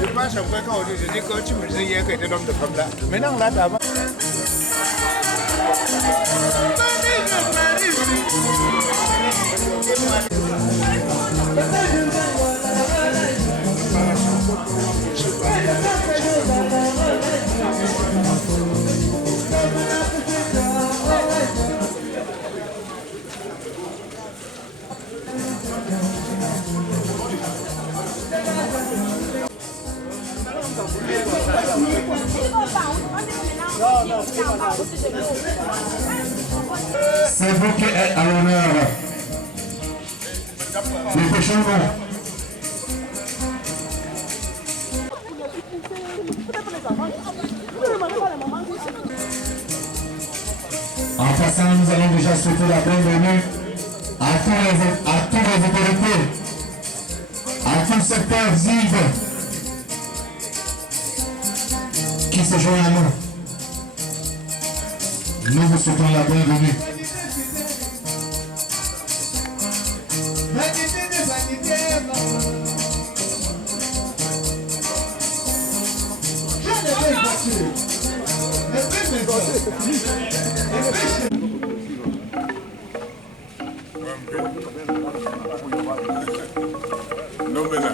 Je pense après quand on dit que tu me disais hier que tu es un homme de femme là. Maintenant là d'avant. C'est vous qui êtes à l'honneur. Dépêchons-nous. En passant, nous allons déjà souhaiter la bienvenue à tous les autorités, à tout le secteur vide qui se joignent à nous. Nous vous souhaitons la bienvenue. Non, mais là.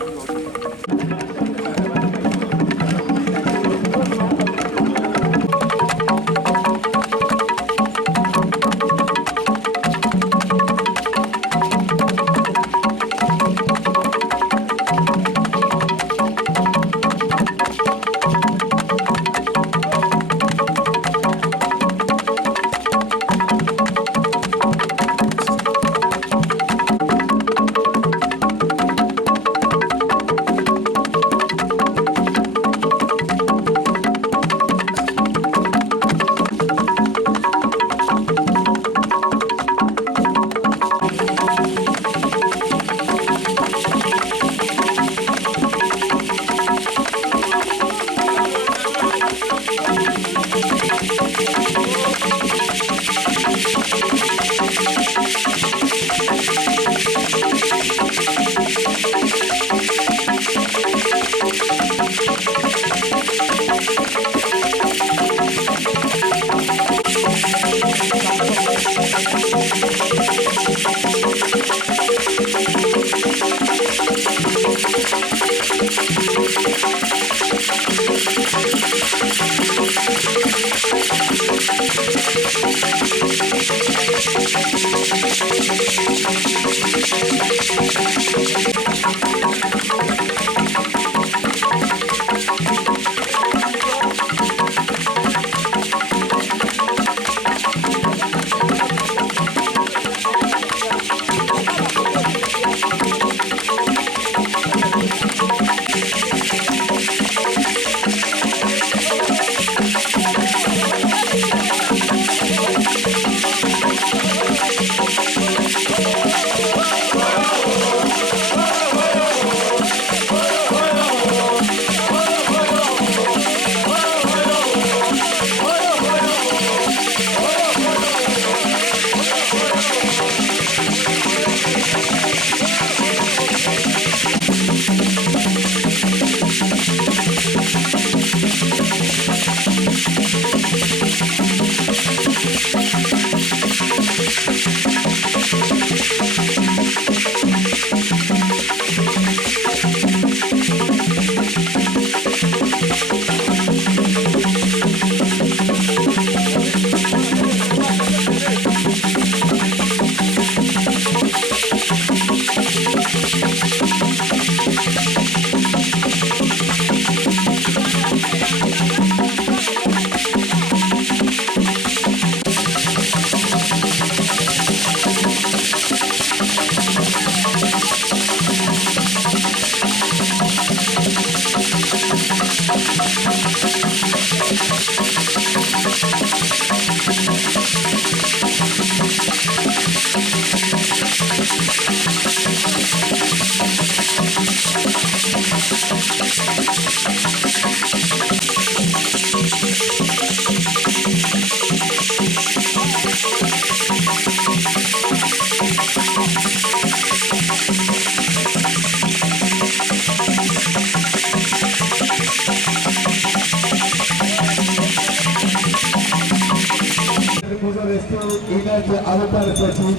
rester inerte à l'hôpital de Petit.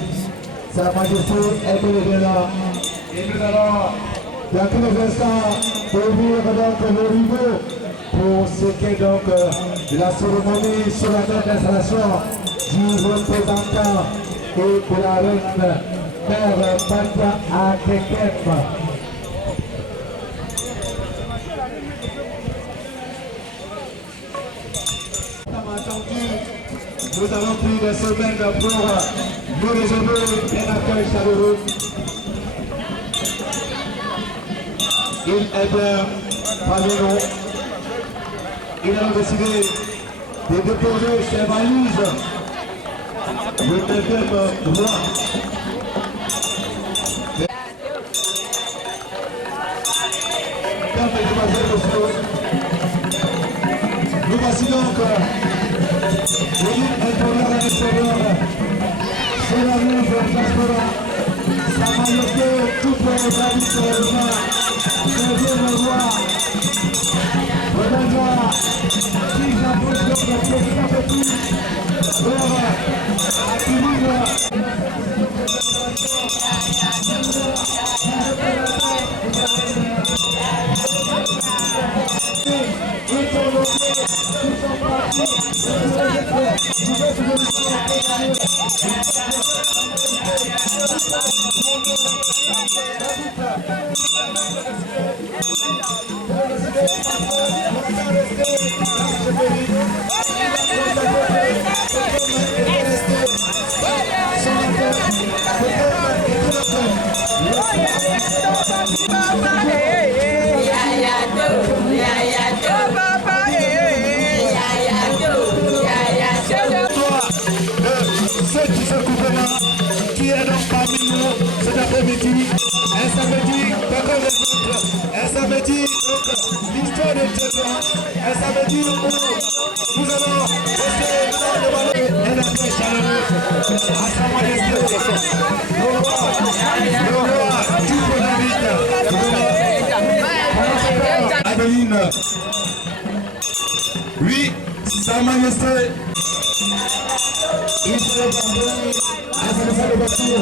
Sa Majesté est bien là. Et nous allons, dans quelques instants, ouvrir donc le rideau pour ce qui est donc de la cérémonie solennelle d'installation du représentant et de la reine Mère Patia à Kekem. Nous avons pris des semaines pour nous réserver un accueil chaleureux. Il est bien parmi nous. Il a décidé de déposer ses valises le 9e droit. Nous voici donc l'élite intérieure et extérieure. C'est la rue de Diaspora. Sa Majesté, toutes les habitants le roi. Redonne-moi qui s'approche de président Petit pour acquérir qui est donc parmi nous cet après-midi, un samedi, un samedi, l'histoire de Dieu, un samedi où nous allons rester un accueil chaleureux à sa Majesté, le roi du Bonavite, Adeline. Oui, sa Majesté. Il serait parvenu à se laisser le bâtir.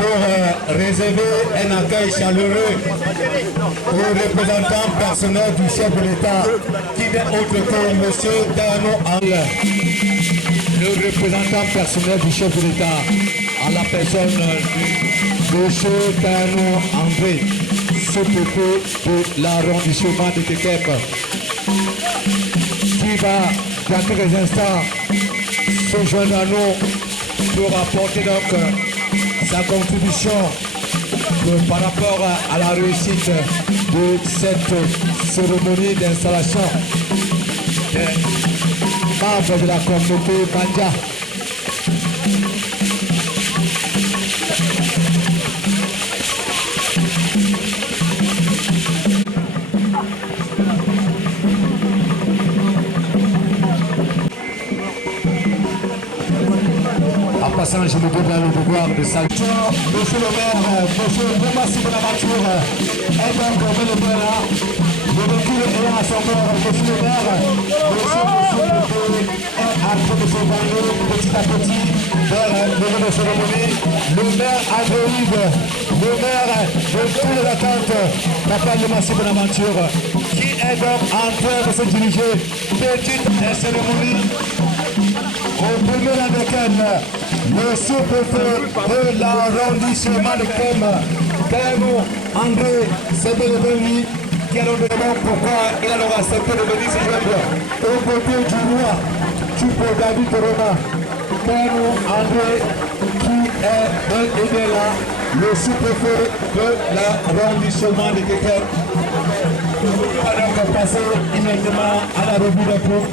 pour réserver un accueil chaleureux aux représentants personnels du chef de l'État, qui n'est autre que M. Dano Angle, le représentant personnel du chef de l'État, à la personne de M. Dano André, sous-préfet de l'arrondissement de Kekem, qui va, dans quelques instants, se joindre à nous pour apporter donc sa contribution par rapport à la réussite de cette cérémonie d'installation des membres de la communauté Banja. En passant, je me donne le devoir de saluer monsieur le maire, monsieur Bomassi Bonaventure, est donc le maire, le véhicule ayant à son bord, monsieur le maire, monsieur est en train de s'évaluer petit à petit vers le de cérémonie. Le maire André-Yves, le maire de toutes les attentes, papa Bomassi Bonaventure, qui est donc en train de se diriger petite cérémonie au premier rang de Kem, le sous-préfet de l'arrondissement de Kem, Dano André, c'est de lui qui a demandé pourquoi il a accepté de venir se joindre au côté du roi, Tupo David Roma. Dano André, qui est là, le sous-préfet de l'arrondissement de Kekem. On va donc passer immédiatement à la revue de groupe.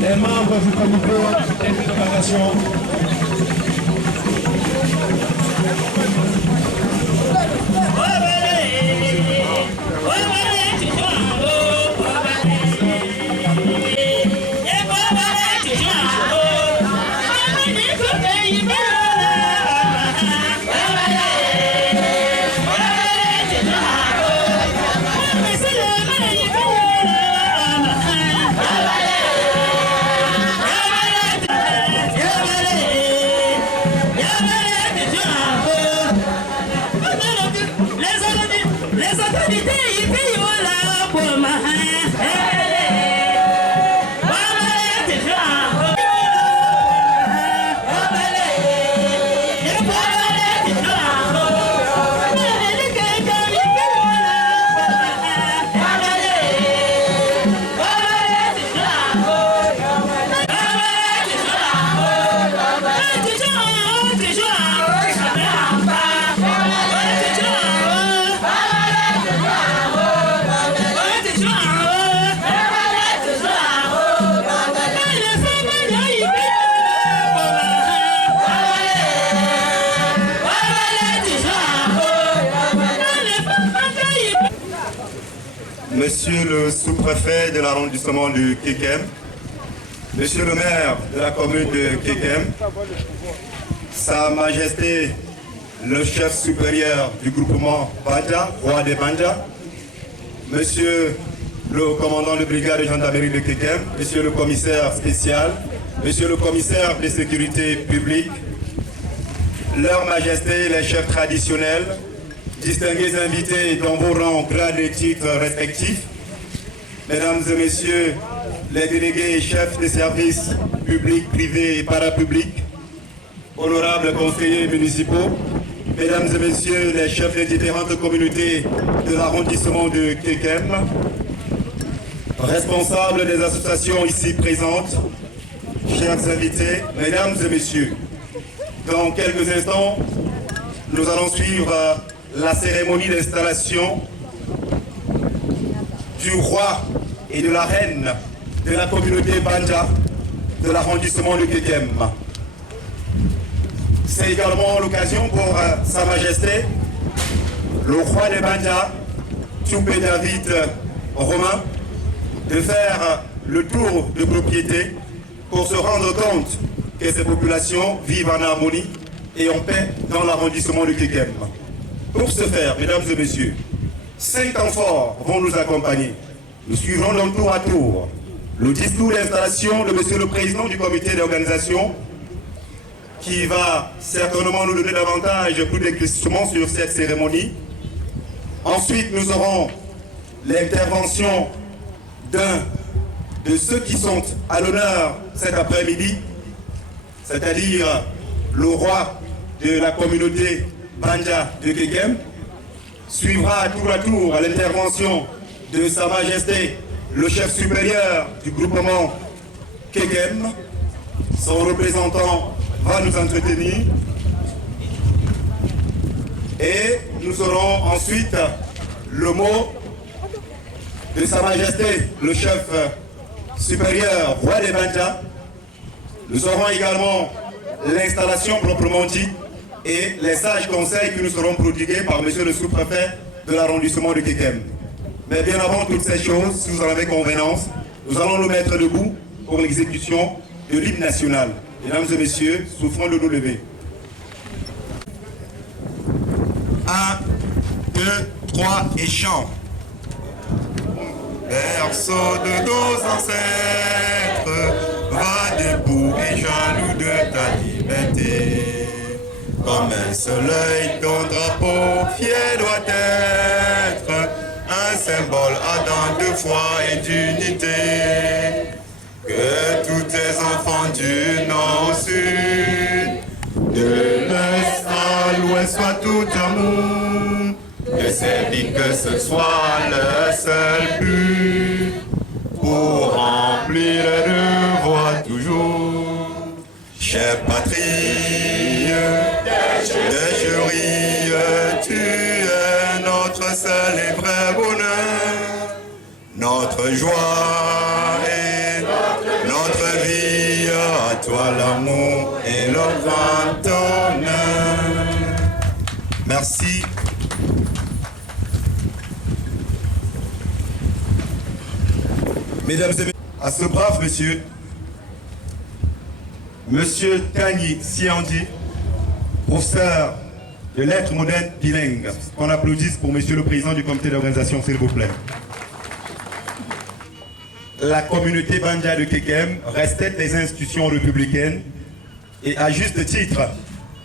Les membres du comité d'interrogation. Monsieur le sous-préfet de l'arrondissement de Kekem, Monsieur le maire de la commune de Kekem, Sa Majesté le chef supérieur du groupement Banja, roi des Banja, Monsieur le commandant de brigade de gendarmerie de Kekem, Monsieur le commissaire spécial, Monsieur le commissaire de sécurité publique, Leur Majesté les chefs traditionnels, distingués invités dans vos rangs, grades et titres respectifs, Mesdames et Messieurs les délégués et chefs des services publics, privés et parapublics, honorables conseillers municipaux, Mesdames et Messieurs les chefs des différentes communautés de l'arrondissement de Kekem, responsables des associations ici présentes, chers invités, Mesdames et Messieurs, dans quelques instants, nous allons suivre la cérémonie d'installation du roi et de la reine de la communauté Banja de l'arrondissement de Kekem. C'est également l'occasion pour Sa Majesté, le roi des Banja, Tupo David Romain, de faire le tour de propriété pour se rendre compte que ces populations vivent en harmonie et en paix dans l'arrondissement de Kekem. Pour ce faire, mesdames et messieurs, 5 temps forts vont nous accompagner. Nous suivrons donc tour à tour le discours d'installation de monsieur le président du comité d'organisation, qui va certainement nous donner davantage plus d'éclaircissements sur cette cérémonie. Ensuite, nous aurons l'intervention d'un de ceux qui sont à l'honneur cet après-midi, c'est-à-dire le roi de la communauté Banja de Kekem. Suivra tour à tour l'intervention de Sa Majesté le chef supérieur du groupement Kekem. Son représentant va nous entretenir. Et nous aurons ensuite le mot de Sa Majesté le chef supérieur roi des Banja. Nous aurons également l'installation proprement dite et les sages conseils qui nous seront prodigués par monsieur le sous-préfet de l'arrondissement de Kekem. Mais bien avant toutes ces choses, si vous en avez convenance, nous allons nous mettre debout pour l'exécution de l'hymne national. Mesdames et messieurs, souffrons de nous lever. 1, 2, 3 et chant. Berceau de nos ancêtres, va debout et jaloux de ta liberté. Comme un soleil, ton drapeau fier doit être un symbole ardent de foi et d'unité. Que tous tes enfants du nord au sud, de l'est à l'ouest soient tout amour. Que servir que ce soit le seul but pour remplir le devoir toujours. Chère patrie, de jury, tu es notre seul et vrai bonheur, notre joie et notre vie. À toi l'amour et le grand honneur. Merci. Mesdames et messieurs, à ce brave monsieur, monsieur Tanguy Siandi, professeur de lettres modernes bilingues. Qu'on applaudisse pour monsieur le président du comité d'organisation, s'il vous plaît. La communauté Banja de Kekem respecte les institutions républicaines et à juste titre,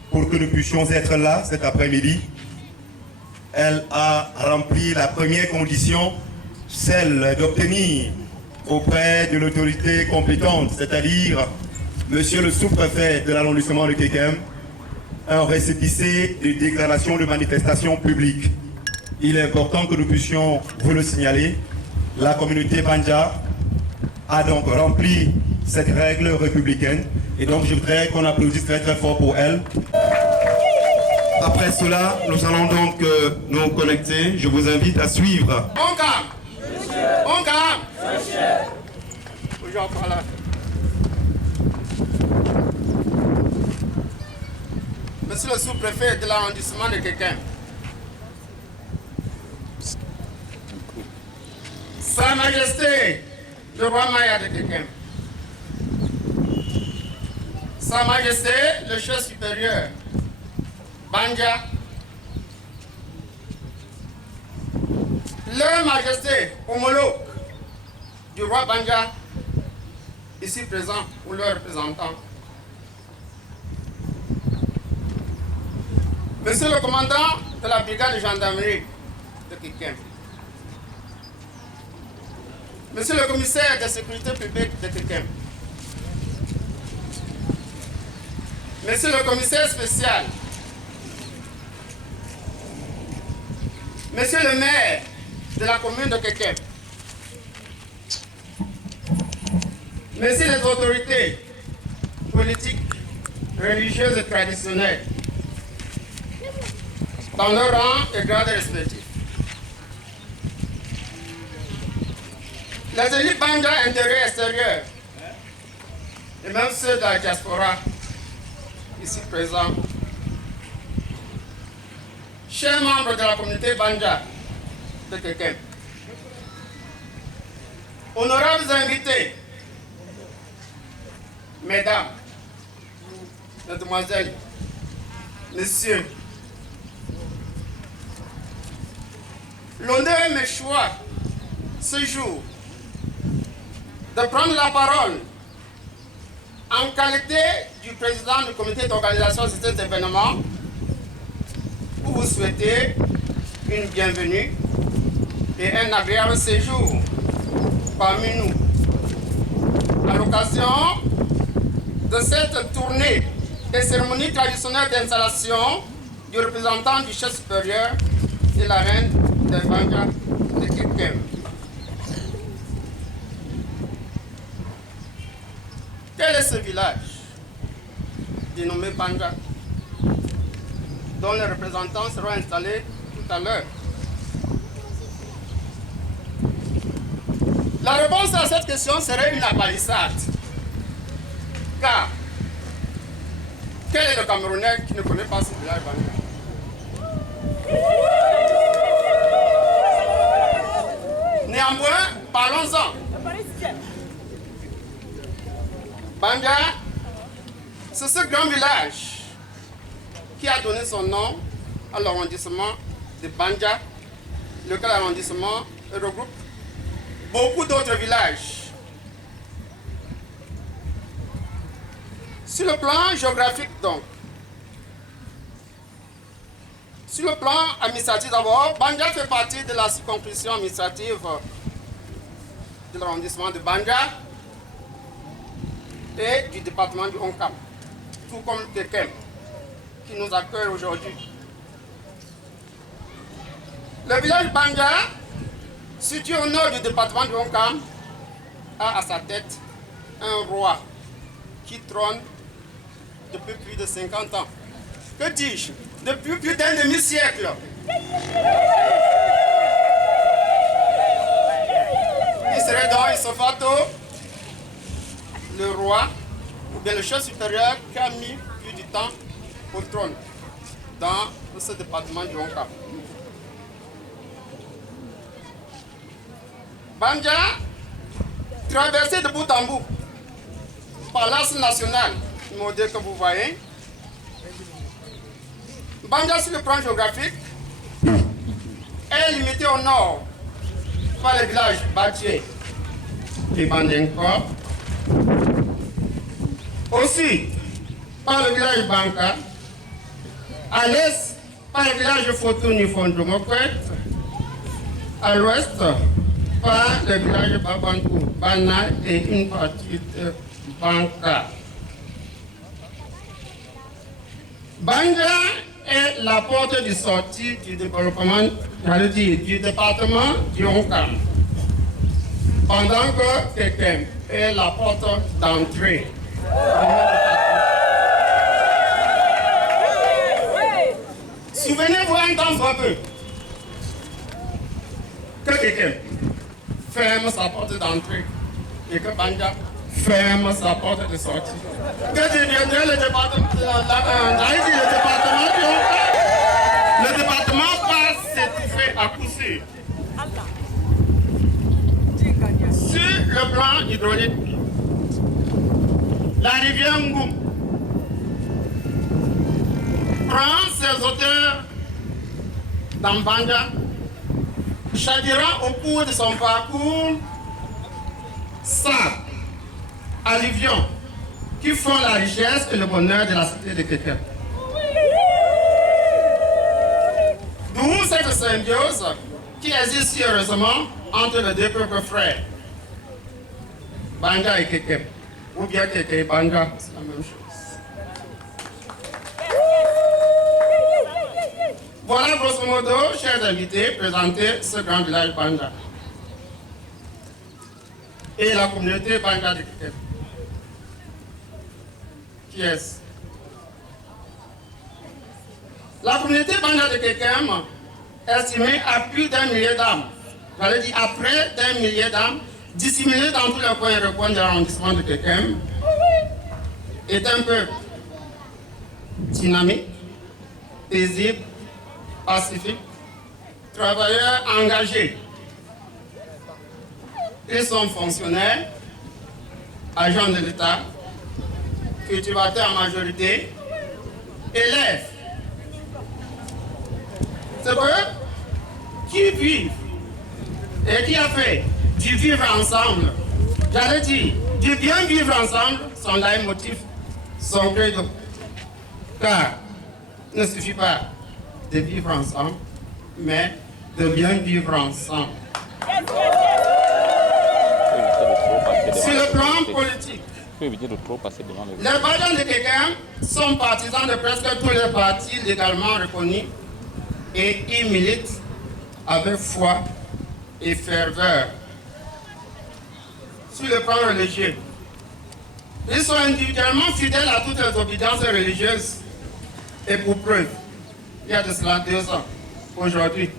pour que nous puissions être là cet après-midi, elle a rempli la première condition, celle d'obtenir auprès de l'autorité compétente, c'est-à-dire monsieur le sous-préfet de l'arrondissement de Kekem, un récépissé de déclaration de manifestation publique. Il est important que nous puissions vous le signaler. La communauté Banja a donc rempli cette règle républicaine et donc je voudrais qu'on applaudisse très très fort pour elle. Après cela, nous allons donc nous connecter. Je vous invite à suivre. On calme. On calme. Bonjour, par là. Monsieur le sous-préfet de l'arrondissement de Kekem, Sa Majesté le roi Maya de Kekem, Sa Majesté le chef supérieur Banja, leur Majesté homologue du roi Banja, ici présent, ou leur représentant, Monsieur le commandant de la brigade de gendarmerie de Kekem, Monsieur le commissaire de sécurité publique de Kekem, Monsieur le commissaire spécial, Monsieur le maire de la commune de Kekem, Messieurs les autorités politiques, religieuses et traditionnelles, dans leur rang et grade respectifs. Les élites Banja intérieurs et extérieurs, et même ceux de la diaspora, ici présents, chers membres de la communauté Banja de Kekem, honorables invités, mesdames, mesdemoiselles, messieurs, l'honneur me choisit ce jour de prendre la parole En qualité du président du comité d'organisation de cet événement, pour vous souhaiter une bienvenue et un agréable séjour parmi nous. À l'occasion de cette tournée des cérémonies traditionnelles d'installation du représentant du chef supérieur et la reine de Banja de Kekem. Quel est ce village dénommé Banja, dont les représentants seront installés tout à l'heure? La réponse à cette question serait une abalissade. Car, quel est le Camerounais qui ne connaît pas ce village Banja? Néanmoins, parlons-en. Banja, c'est ce grand village qui a donné son nom à l'arrondissement de Banja, lequel arrondissement regroupe beaucoup d'autres villages. Sur le plan géographique donc, sur le plan administratif d'abord, Banja fait partie de la circonscription administrative de l'arrondissement de Banja et du département du Onkam, tout comme Kekem, qui nous accueille aujourd'hui. Le village Banja, situé au nord du département du Onkam, a à sa tête un roi qui trône depuis plus de 50 ans. Que dis-je? Depuis plus d'un demi-siècle. Il serait donc Issofato, le roi, ou bien le chef supérieur qui a mis plus du temps au trône dans ce département du Onkam. Banja, traversé de bout en bout par l'Axe national, le modèle que vous voyez. Banja, sur le plan géographique, est limité au nord par les villages Batié et Bandenko. Aussi par le village Banka, à l'est par le village Fotouni Fondomokwet, à l'ouest par le village Babankou, Bana et une partie de Banka. Banja est la porte de sortie du développement, j'allais dire, du département du Onkam, pendant que Kekem est la porte d'entrée. Souvenez-vous un temps un peu que Kekem ferme sa porte d'entrée et que Banja ferme sa porte de sortie. Que deviendrait le département du Onkam? Le département va s'étouffer à coup sûr. Sur le plan hydraulique, la rivière Ngoum prend ses hauteurs dans Banja, chavirant au cours de son parcours sable, alluvions qui font la richesse et le bonheur de la cité de Kekem. D'où cette symbiose qui existe si heureusement entre les deux peuples frères, Banja et Kekem, ou bien Kekem et Banja, c'est la même chose. Voilà grosso modo, chers invités, présenter ce grand village Banja et la communauté Banja de Kekem. Qui est-ce? La communauté Banja de Kekem, estimée à plus d'1 millier d'âmes, j'allais dire à près d'1 millier d'âmes, disséminées dans tous les coins et recoins de l'arrondissement de Kekem, est un peuple dynamique, paisible, pacifique, travailleurs engagés. Ils sont fonctionnaires, agents de l'État, cultivateurs en majorité, élèves. C'est eux qui vivent et qui a fait du vivre ensemble, j'allais dire, du bien vivre ensemble, son leitmotiv, son credo. Car il ne suffit pas de vivre ensemble, mais de bien vivre ensemble. Sur le plan politique, les Badjan de Kekem sont partisans de presque tous les partis légalement reconnus et ils militent avec foi et ferveur. Sur le plan religieux, ils sont individuellement fidèles à toutes les obédiences religieuses. Et pour preuve, il y a de cela 2 ans, aujourd'hui,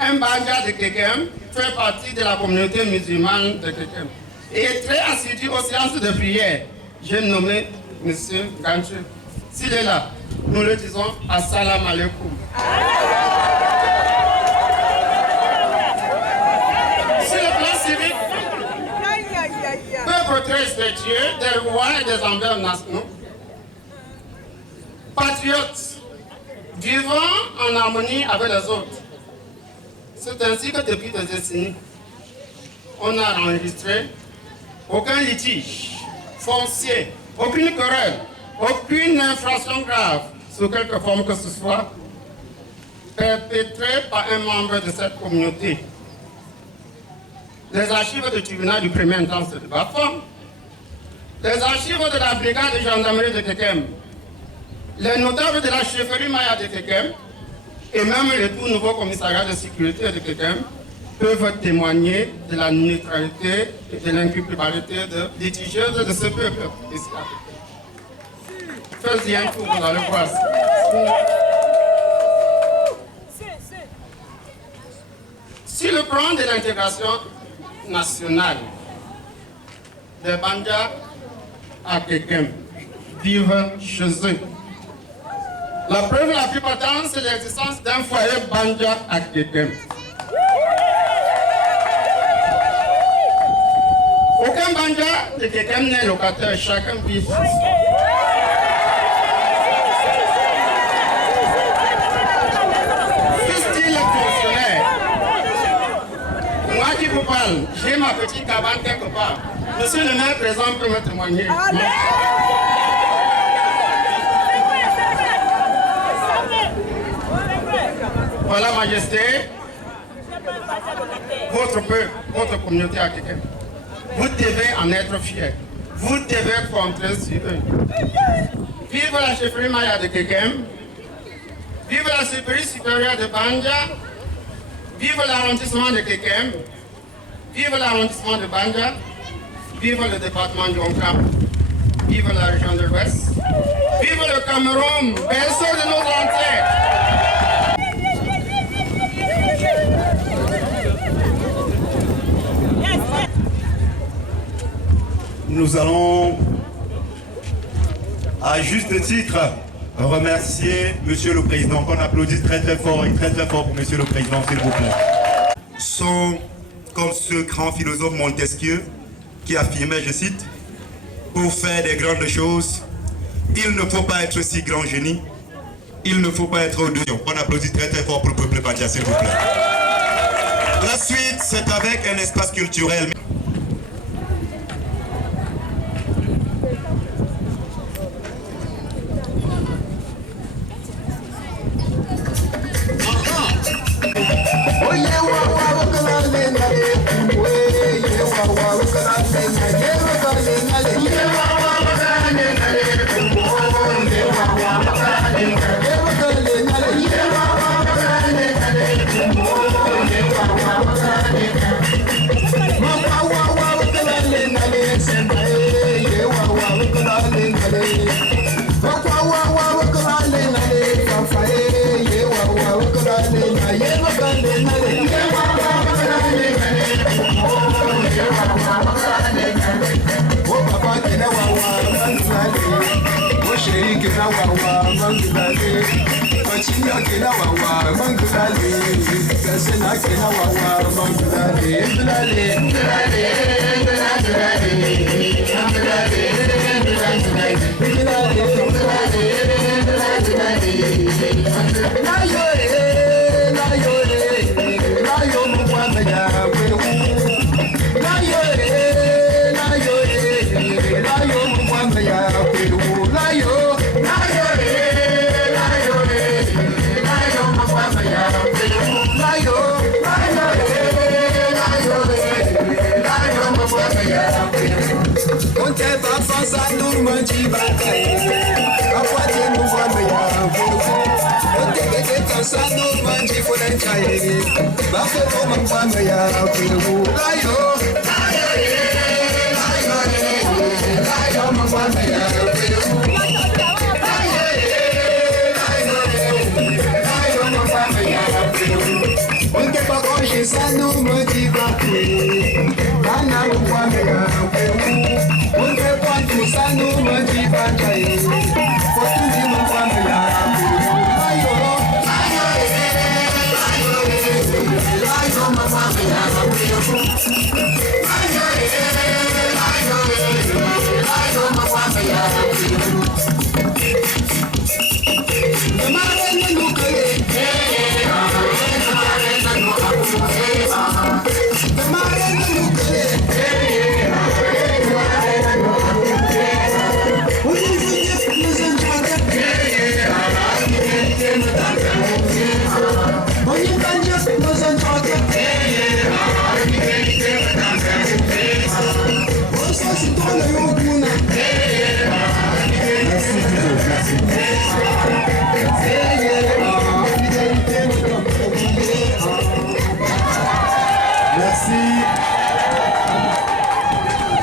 un Badja de Kekem fait partie de la communauté musulmane de Kekem et est très assidu aux séances de prière. J'ai nommé M. Ganche. S'il est là, nous le disons Assalamu alaikum. Sur le plan civique, peuple très respectueux des rois et des envers nationaux, patriotes, vivant en harmonie avec les autres. C'est ainsi que depuis des décennies, on n'a enregistré aucun litige foncier, aucune querelle, aucune infraction grave, sous quelque forme que ce soit, perpétrée par un membre de cette communauté. Les archives du tribunal du premier instance de Bafam, les archives de la brigade de gendarmerie de Kekem, les notables de la chefferie Maya de Kekem et même le tout nouveau commissariat de sécurité de Kekem peuvent témoigner de la neutralité et de l'inculpabilité de litigieuse de ce peuple ici à Kekem. Faites-y un tour, vous allez voir. Sur le plan de l'intégration nationale, les Badja à Kekem vivent chez eux. La preuve la plus patente, c'est l'existence d'un foyer Badja à Kekem. Aucun Badja de Kekem n'est locataire, chacun vit ici. Fût-il fonctionnaire, moi qui vous parle, j'ai ma petite cabane quelque part. Monsieur le maire présent peut me témoigner. Voilà, Majesté, votre peuple, votre communauté à Kekem. Vous devez en être fiers. Vous devez compter sur eux. Vive la chefferie Maya de Kekem. Vive la chefferie supérieure de Badja. Vive l'arrondissement de Kekem. Vive l'arrondissement de Badja. Vive le département du Onkam. Vive la région de l'Ouest. Vive le Cameroun, berceau de nos ancêtres. Nous allons, à juste titre, remercier Monsieur le Président, qu'on applaudisse très très fort et très très fort pour Monsieur le Président, s'il vous plaît. Sont comme ce grand philosophe Montesquieu qui affirmait, je cite, « Pour faire des grandes choses, il ne faut pas être si grand génie, il ne faut pas être au-dessus. » On applaudit très très fort pour le peuple Badja, s'il vous plaît. La suite, c'est avec un espace culturel. Yeah.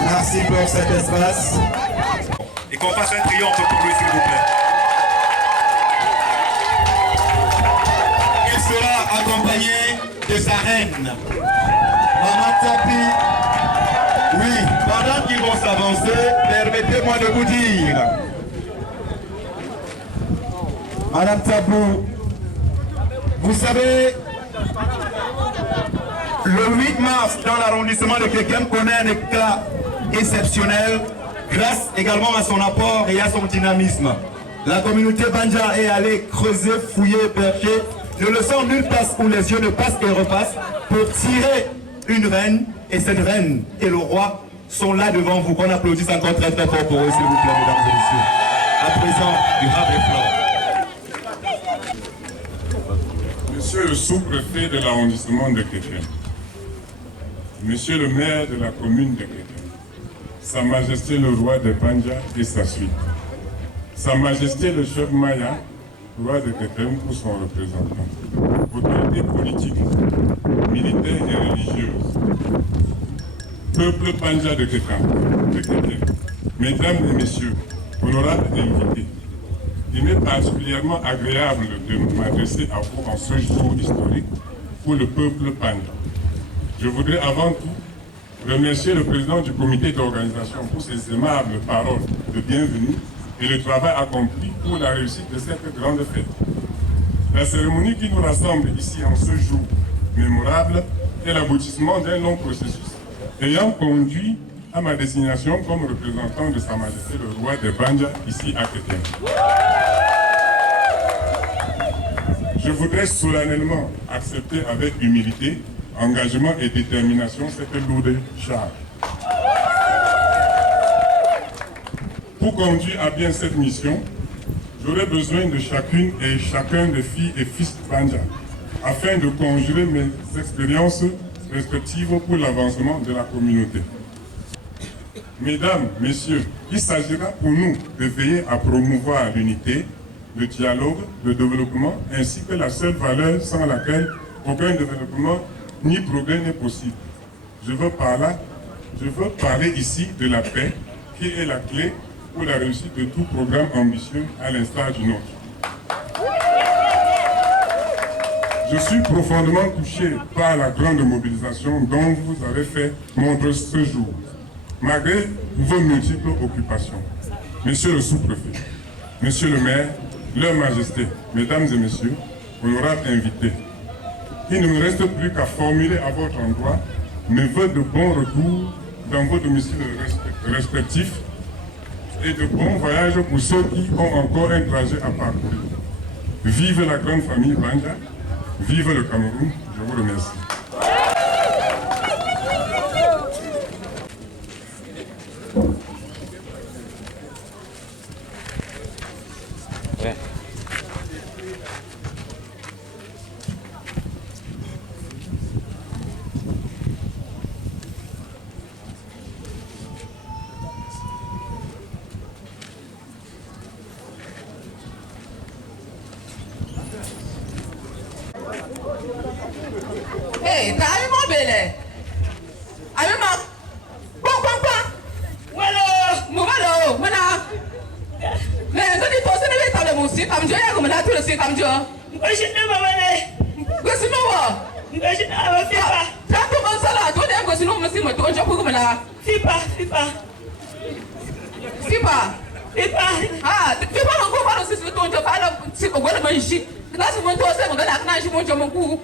Merci pour cet espace. Et qu'on fasse un triomphe pour lui, s'il vous plaît. Il sera accompagné de sa reine, Maman Tsapi. Oui, pendant qu'ils vont s'avancer, permettez-moi de vous dire, Madame Tabou, vous savez, le 8 mars, dans l'arrondissement de Kekem, connaît un éclat exceptionnel grâce également à son apport et à son dynamisme. La communauté Banja est allée creuser, fouiller, percher, ne le sent nulle place où les yeux ne passent et repassent pour tirer une reine, et cette reine et le roi sont là devant vous. Qu'on applaudisse encore très très fort pour eux, s'il vous plaît, mesdames et messieurs. À présent, du rap et flore. Monsieur le sous-préfet de l'arrondissement de Kekem, Monsieur le maire de la commune de Kekem, Sa Majesté le roi de Banja et sa suite, Sa Majesté le chef Maya, roi de Kekem ou son représentant, autorités politiques, militaires et religieuses, peuple Banja de Kekem, mesdames et messieurs, honorables invités, il m'est particulièrement agréable de m'adresser à vous en ce jour historique pour le peuple Banja. Je voudrais avant tout remercier le président du comité d'organisation pour ses aimables paroles de bienvenue et le travail accompli pour la réussite de cette grande fête. La cérémonie qui nous rassemble ici en ce jour mémorable est l'aboutissement d'un long processus ayant conduit à ma désignation comme représentant de Sa Majesté le roi de Banja ici à Kekem. Je voudrais solennellement accepter avec humilité, engagement et détermination cette lourde charge. Pour conduire à bien cette mission, j'aurai besoin de chacune et chacun des filles et fils de Banja, afin de conjurer mes expériences respectives pour l'avancement de la communauté. Mesdames, Messieurs, il s'agira pour nous de veiller à promouvoir l'unité, le dialogue, le développement, ainsi que la seule valeur sans laquelle aucun développement ni progrès n'est possible. Je veux parler ici de la paix, qui est la clé pour la réussite de tout programme ambitieux à l'instar du nôtre. Je suis profondément touché par la grande mobilisation dont vous avez fait montre ce jour, malgré vos multiples occupations. Monsieur le sous-préfet, Monsieur le maire, Leur Majesté, Mesdames et Messieurs, honorables invités, il ne me reste plus qu'à formuler à votre endroit mes vœux de bon retour dans vos domiciles respectifs et de bons voyages pour ceux qui ont encore un trajet à parcourir. Vive la grande famille Banja, vive le Cameroun, je vous remercie. Hey, t'as allé mon bébé. Allez, ma. Quoi. Voilà, voilà. Mais quand tu poses les tables de musique, comme je l'ai comme là, tout le comme je. Je ne sais pas. Je ne sais pas. T'as tout mon salaire, tout le monde, sinon, je me suis comme là. FIFA. Ah, tu vas encore voir aussi ce que tu vas c'est pour le manger. Là, c'est mon tour, c'est mon gars, là, je monte mon cou.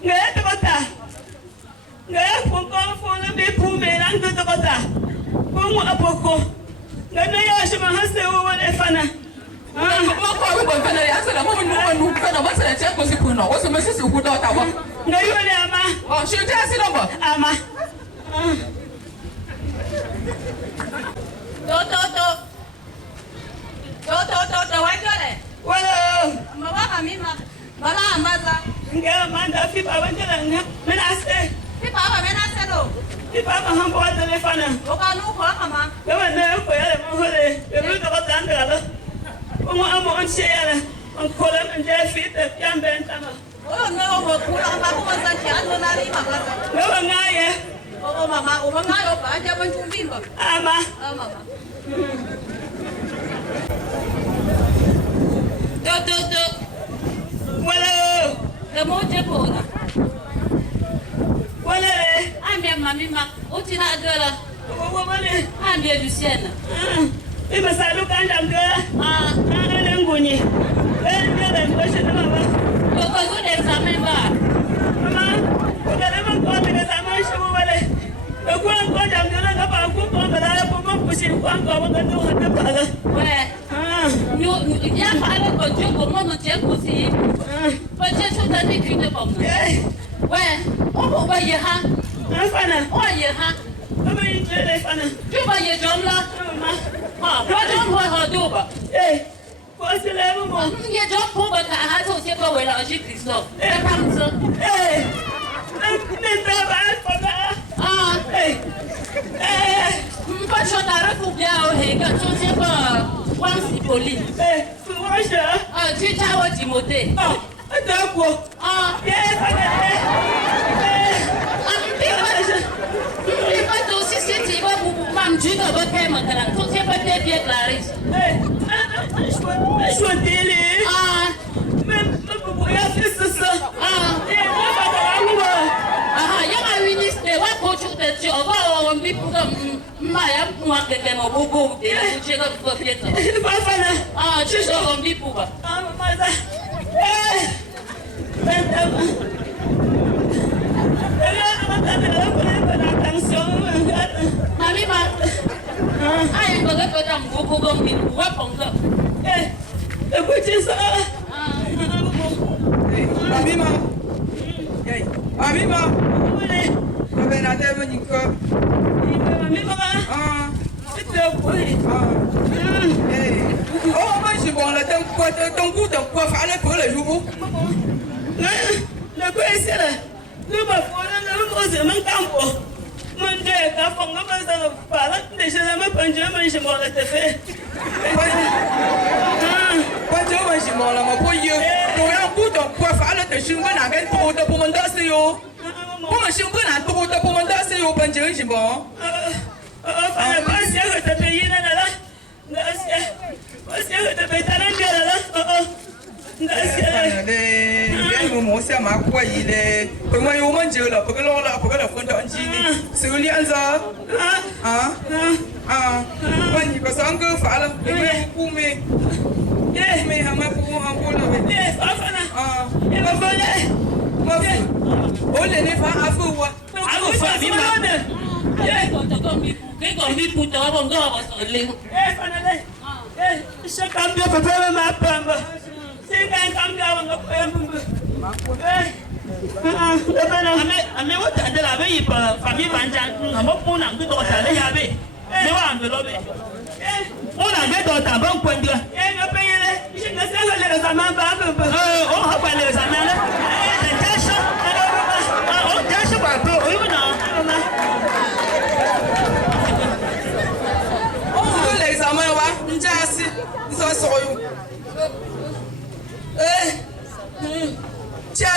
Tiens,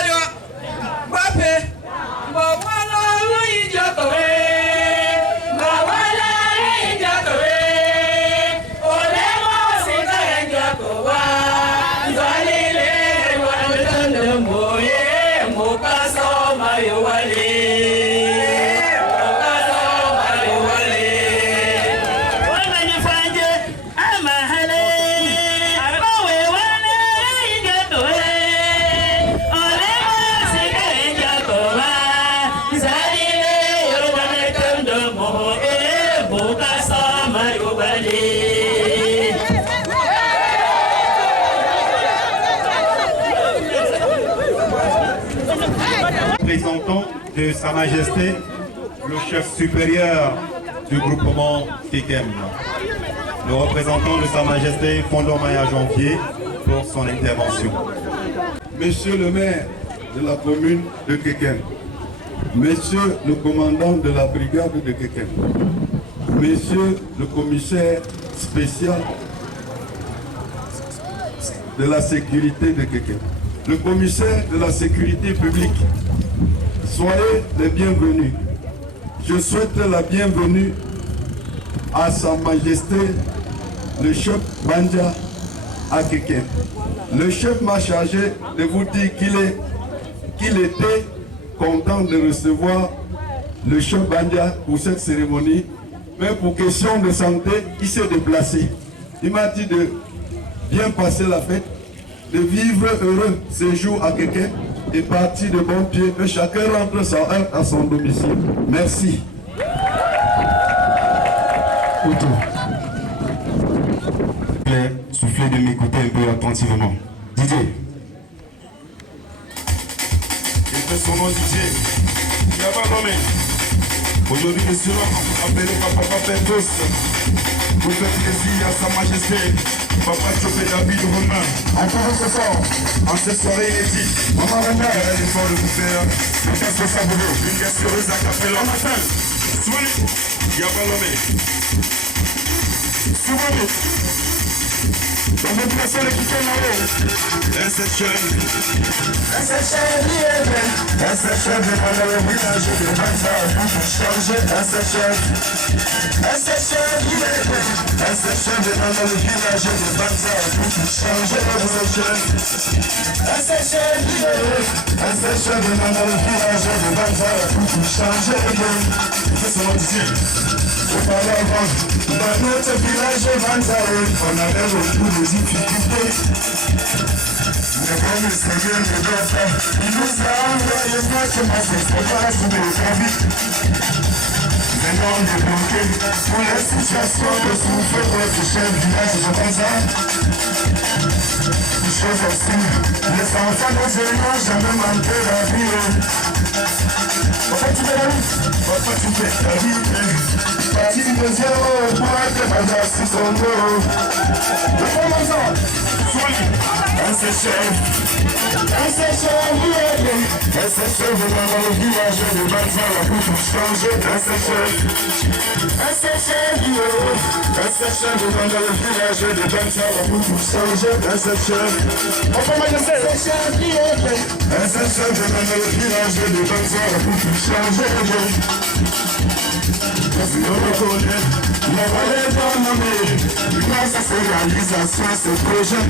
représentant de Sa Majesté, le chef supérieur du groupement Kekem. Le représentant de Sa Majesté, Fondor Maya Janvier, pour son intervention. Monsieur le maire de la commune de Kekem, Monsieur le commandant de la brigade de Kekem, Monsieur le commissaire spécial de la sécurité de Kekem, le commissaire de la sécurité publique, soyez les bienvenus. Je souhaite la bienvenue à Sa Majesté le chef Banja à Kekem. Le chef m'a chargé de vous dire qu'il était content de recevoir le chef Banja pour cette cérémonie, mais pour question de santé, il s'est déplacé. Il m'a dit de bien passer la fête, de vivre heureux séjour à Kekem et partir de bon pied, que chacun rentre sans heure à son domicile. Merci. Soufflez de m'écouter un peu attentivement. Didier. Il fait son nom Didier. Il n'a pas nommé. Aujourd'hui, le surhomme, appelé Papa Papendous, vous faites plaisir à Sa Majesté, Papa Chopé David Romain. Encore ce soir, En cette soirée inédite, Maman René, elle a l'effort de vous faire une casse savoureux, une casse heureuse à Capella. On appelle. Souli, il n'a pas nommé. Souli. On veut placer le Kikem là-haut. SHM. SHM est dans le village de Banza. Chargé SHM. SHM est dans le village de Banza. Chargé SHM. SHM est dans le village de Banza. Chargé c'est son dieu. Auparavant, dans notre village de Banza, on avait beaucoup de difficultés. Mais comme le Seigneur nous donne, il nous a envoyé directement ses préparations de la vie. Venons débloquer pour les situations de souffrance du chef du village de Banza. Une chose aussi, les enfants de ce n'ont jamais manqué la vie. Papa, tu fais la vie. Papa, tu fais la vie. Parti de zéro pour être Banza sur son dos. Le commandant, Souli, SHM dans le village de Banza, pour tout changer. SHM dans le village de Banza, pour tout changer. SHM dans le village de Banza, pour tout changer. On reconnaît, on va les nommer, grâce à ces réalisations, ces projets.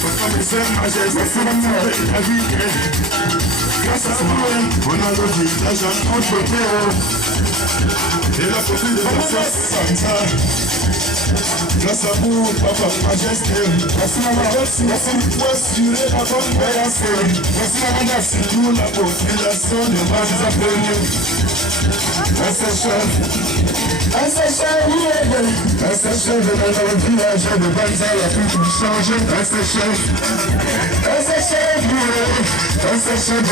Papa, mes soeurs, Majesté, c'est la vie. Grâce à ce moyen, on a le village à notre côté. Et la côté de la Santa. Grâce à vous, Papa, Majesté. Merci, maman, merci pour assurer la bonne voyance. Merci, maman, merci pour la population de Banza Premier. SHM dans le village de Banza, la tout changer. SHM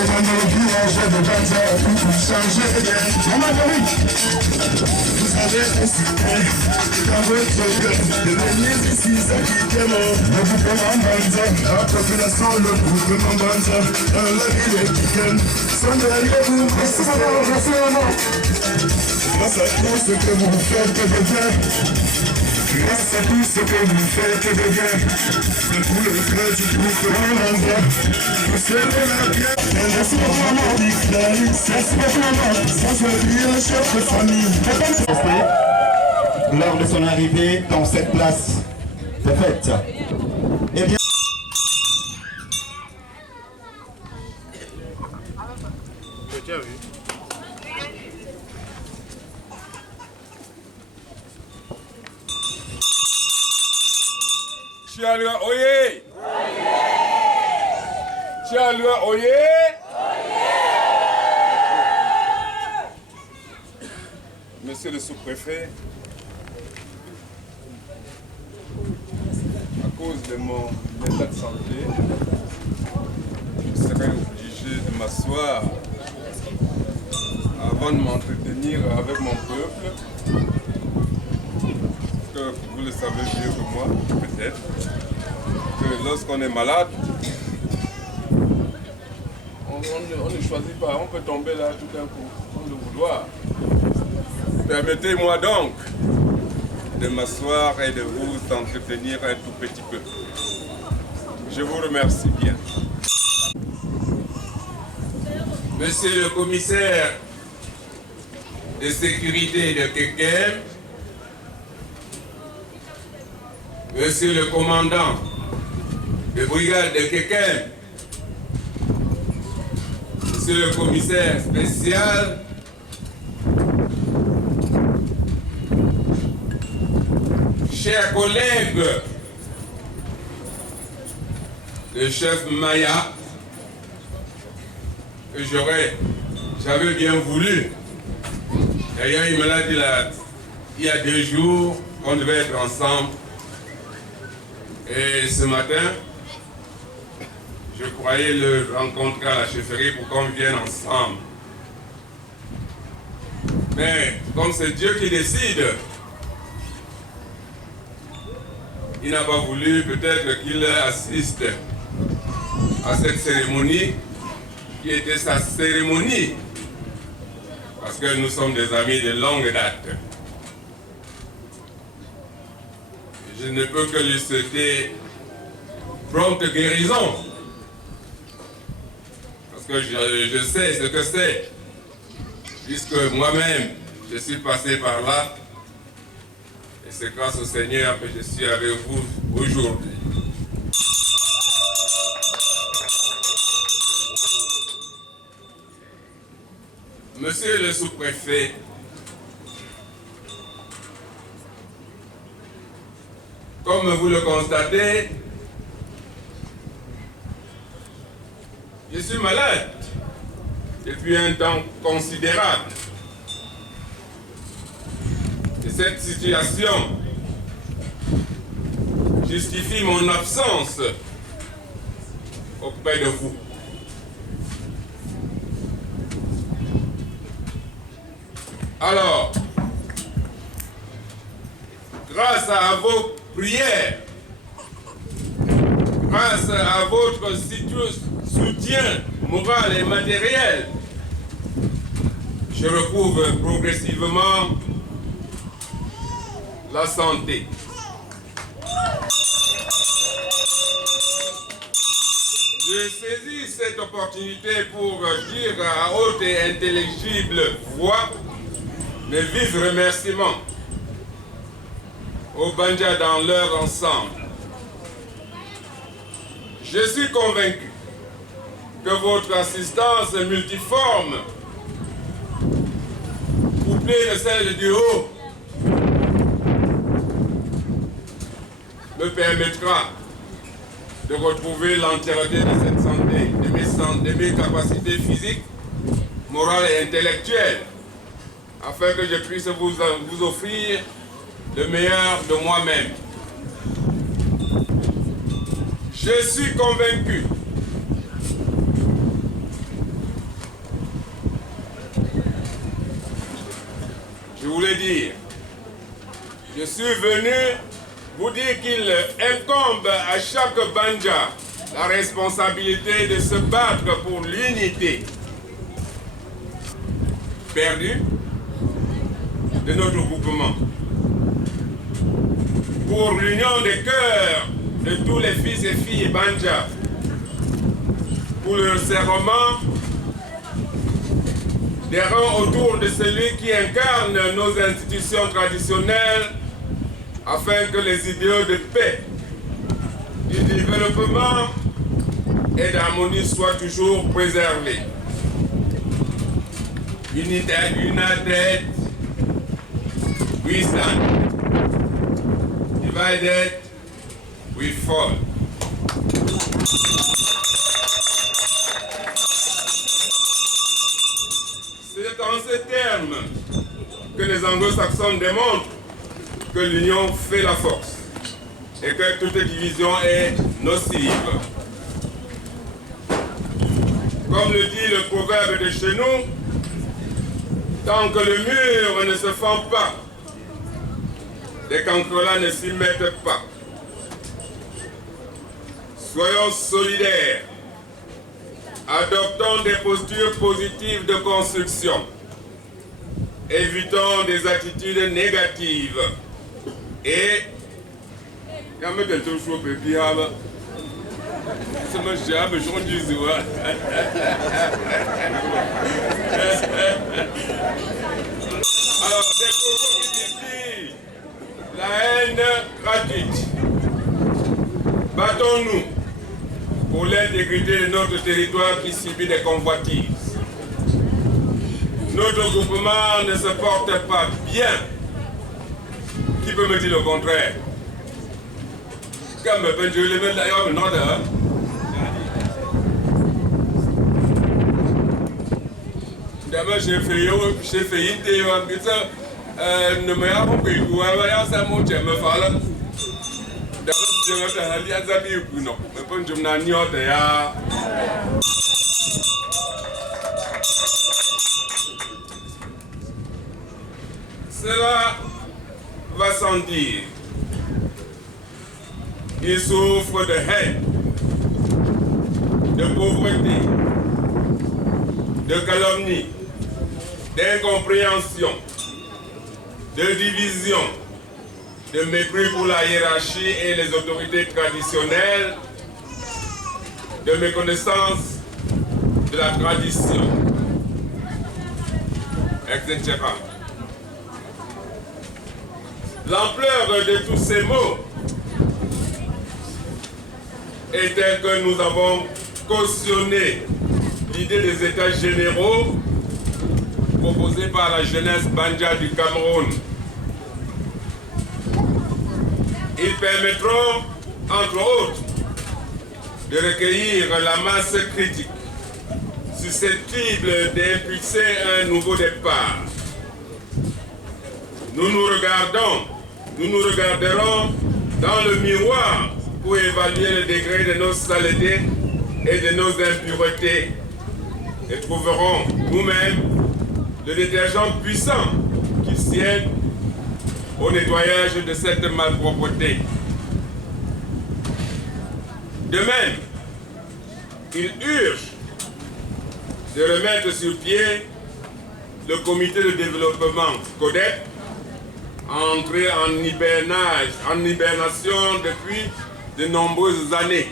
dans le village de Banza, la tout changer. Maman, oui, vous avez décidé dans votre cœur de venir ici, ça qui est mort. Le groupement Banza, la population, le groupement Banza, dans la ville de Kekem, sont derrière vous. Merci, maman, merci, maman. Grâce à tout ce que vous faites de bien, grâce à tout ce que vous faites de bien, de tout le cœur du groupe Banza, vous serez la bien. Merci beaucoup, maman. Merci beaucoup, maman. Ça, c'est bien le chef de famille. Lors de son arrivée dans cette place de fête. Eh bien, Chialua, oyez! Chialua, oyez! Monsieur le sous-préfet, à cause de mon état de santé, je serai obligé de m'asseoir avant de m'entretenir avec mon peuple. Que vous le savez mieux que moi, peut-être, que lorsqu'on est malade, on ne choisit pas, on peut tomber là tout d'un coup, sans le vouloir. Permettez-moi donc de m'asseoir et de vous entretenir un tout petit peu. Je vous remercie bien. Monsieur le commissaire de sécurité de Kekem, Monsieur le commandant de brigade de Kekem, Monsieur le commissaire spécial, chers collègues, le chef Maya, que j'avais bien voulu. D'ailleurs, il me l'a dit là, il y a 2 jours qu'on devait être ensemble. Et ce matin, je croyais le rencontrer à la chefferie pour qu'on vienne ensemble. Mais comme c'est Dieu qui décide, il n'a pas voulu, peut-être qu'il assiste à cette cérémonie qui était sa cérémonie, parce que nous sommes des amis de longue date. Je ne peux que lui souhaiter prompte guérison, parce que je sais ce que c'est, puisque moi-même je suis passé par là, et c'est grâce au Seigneur que je suis avec vous aujourd'hui. Monsieur le sous-préfet, comme vous le constatez, je suis malade depuis un temps considérable. Et cette situation justifie mon absence auprès de vous. Alors, grâce à vos prières, grâce à votre soutien moral et matériel, je retrouve progressivement la santé. Je saisis cette opportunité pour dire à haute et intelligible voix mes vifs remerciements aux Bandja dans leur ensemble. Je suis convaincu que votre assistance multiforme, couplée de celle du haut, me permettra de retrouver l'entièreté de cette santé, de mes capacités physiques, morales et intellectuelles, afin que je puisse vous offrir le meilleur de moi-même. Je suis convaincu je voulais dire, je suis venu vous dire qu'il incombe à chaque Bandja la responsabilité de se battre pour l'unité perdue de notre groupement, pour l'union des cœurs de tous les fils et filles Bandja, pour le serment des rangs autour de celui qui incarne nos institutions traditionnelles, afin que les idéaux de paix, du développement et d'harmonie soient toujours préservés. United, we stand. Divided, we fall. C'est en ces termes que les anglo-saxons démontrent que l'union fait la force et que toute division est nocive. Comme le dit le proverbe de chez nous, tant que le mur ne se fend pas, les cancrelats ne s'y mettent pas. Soyons solidaires, adoptons des postures positives de construction, évitons des attitudes négatives et alors, des propos qui distillent la haine gratuite. Battons-nous pour l'intégrité de notre territoire qui subit des convoitises. Notre groupement ne se porte pas bien. Qui peut me dire le contraire? Comme je le mets d'ailleurs, d'abord, j'ai fait une théorie, ne me a pas pris pour avoir ça, mon Dieu, me fallait. D'abord, je vais te dire à Zabi ou non, mais quand je m'en ai cela va sans dire. Il souffre de haine, de pauvreté, de calomnie, d'incompréhension, de division, de mépris pour la hiérarchie et les autorités traditionnelles, de méconnaissance de la tradition, etc. L'ampleur de tous ces mots est telle que nous avons cautionné l'idée des États généraux proposés par la jeunesse Banja du Cameroun. Ils permettront, entre autres, de recueillir la masse critique susceptible d'impulser un nouveau départ. Nous nous regarderons dans le miroir pour évaluer le degré de nos saletés et de nos impuretés et trouverons nous-mêmes le détergent puissant qui sied au nettoyage de cette malpropreté. De même, il urge de remettre sur pied le comité de développement CODEP, entré en hibernation depuis de nombreuses années.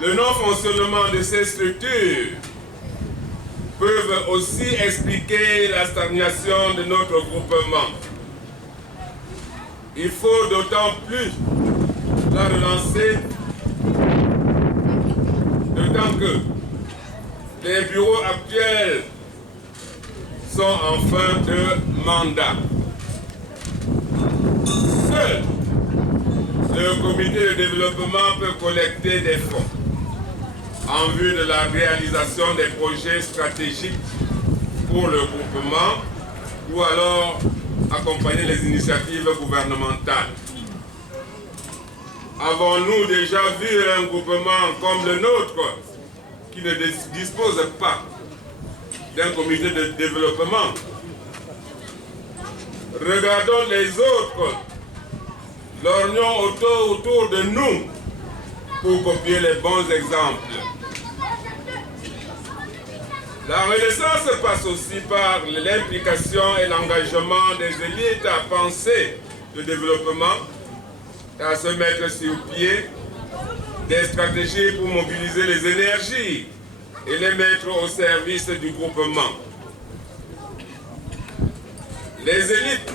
Le non-fonctionnement de ces structures peuvent aussi expliquer la stagnation de notre groupement. Il faut d'autant plus la relancer, d'autant que les bureaux actuels sont en fin de mandat. Seul le comité de développement peut collecter des fonds en vue de la réalisation des projets stratégiques pour le groupement ou alors accompagner les initiatives gouvernementales. Avons-nous déjà vu un groupement comme le nôtre qui ne dispose pas d'un comité de développement? Regardons les autres, lorgnons autour de nous pour copier les bons exemples. La renaissance passe aussi par l'implication et l'engagement des élites à penser le développement et à se mettre sur pied des stratégies pour mobiliser les énergies et les mettre au service du groupement. Les élites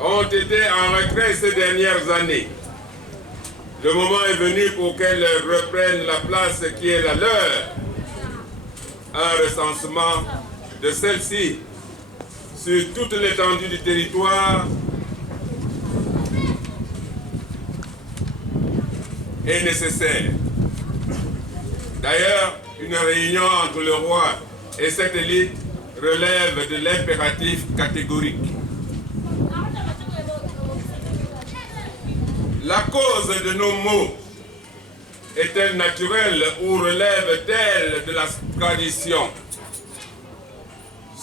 ont été en retrait ces dernières années. Le moment est venu pour qu'elles reprennent la place qui est la leur. Un recensement de celle-ci sur toute l'étendue du territoire est nécessaire. D'ailleurs, une réunion entre le roi et cette élite relève de l'impératif catégorique. La cause de nos maux est-elle naturelle ou relève-t-elle de la tradition?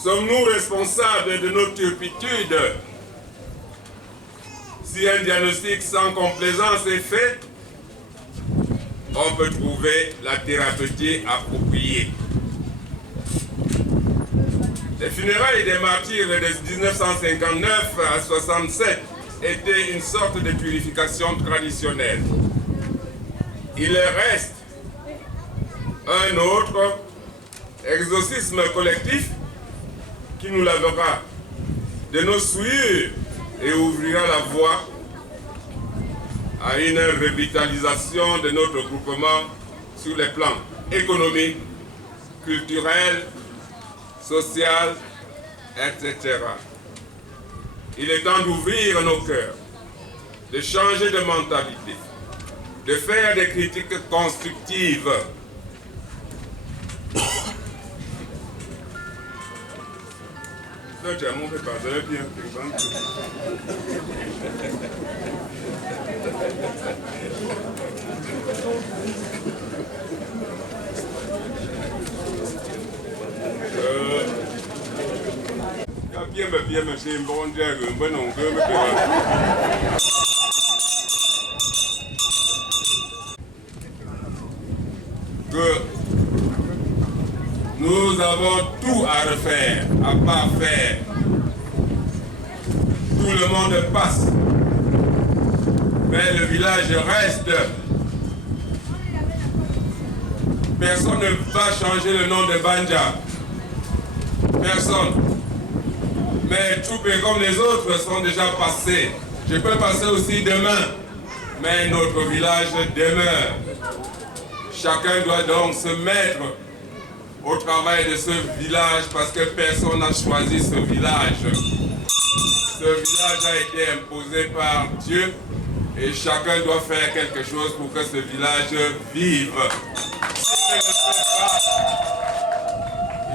Sommes-nous responsables de nos turpitudes? Si un diagnostic sans complaisance est fait, on peut trouver la thérapeutique appropriée. Les funérailles des martyrs de 1959 à 67 étaient une sorte de purification traditionnelle. Il reste un autre exorcisme collectif qui nous lavera de nos souillures et ouvrira la voie à une revitalisation de notre groupement sur les plans économiques, culturels, social, etc. Il est temps d'ouvrir nos cœurs, de changer de mentalité, de faire des critiques constructives. Que nous avons tout à refaire, à parfaire. Tout le monde passe, mais le village reste. Personne ne va changer le nom de Banja. Personne. Mais troupes comme les autres sont déjà passés. Je peux passer aussi demain, mais notre village demeure. Chacun doit donc se mettre au travail de ce village parce que personne n'a choisi ce village. Ce village a été imposé par Dieu et chacun doit faire quelque chose pour que ce village vive. S'il ne le fait pas,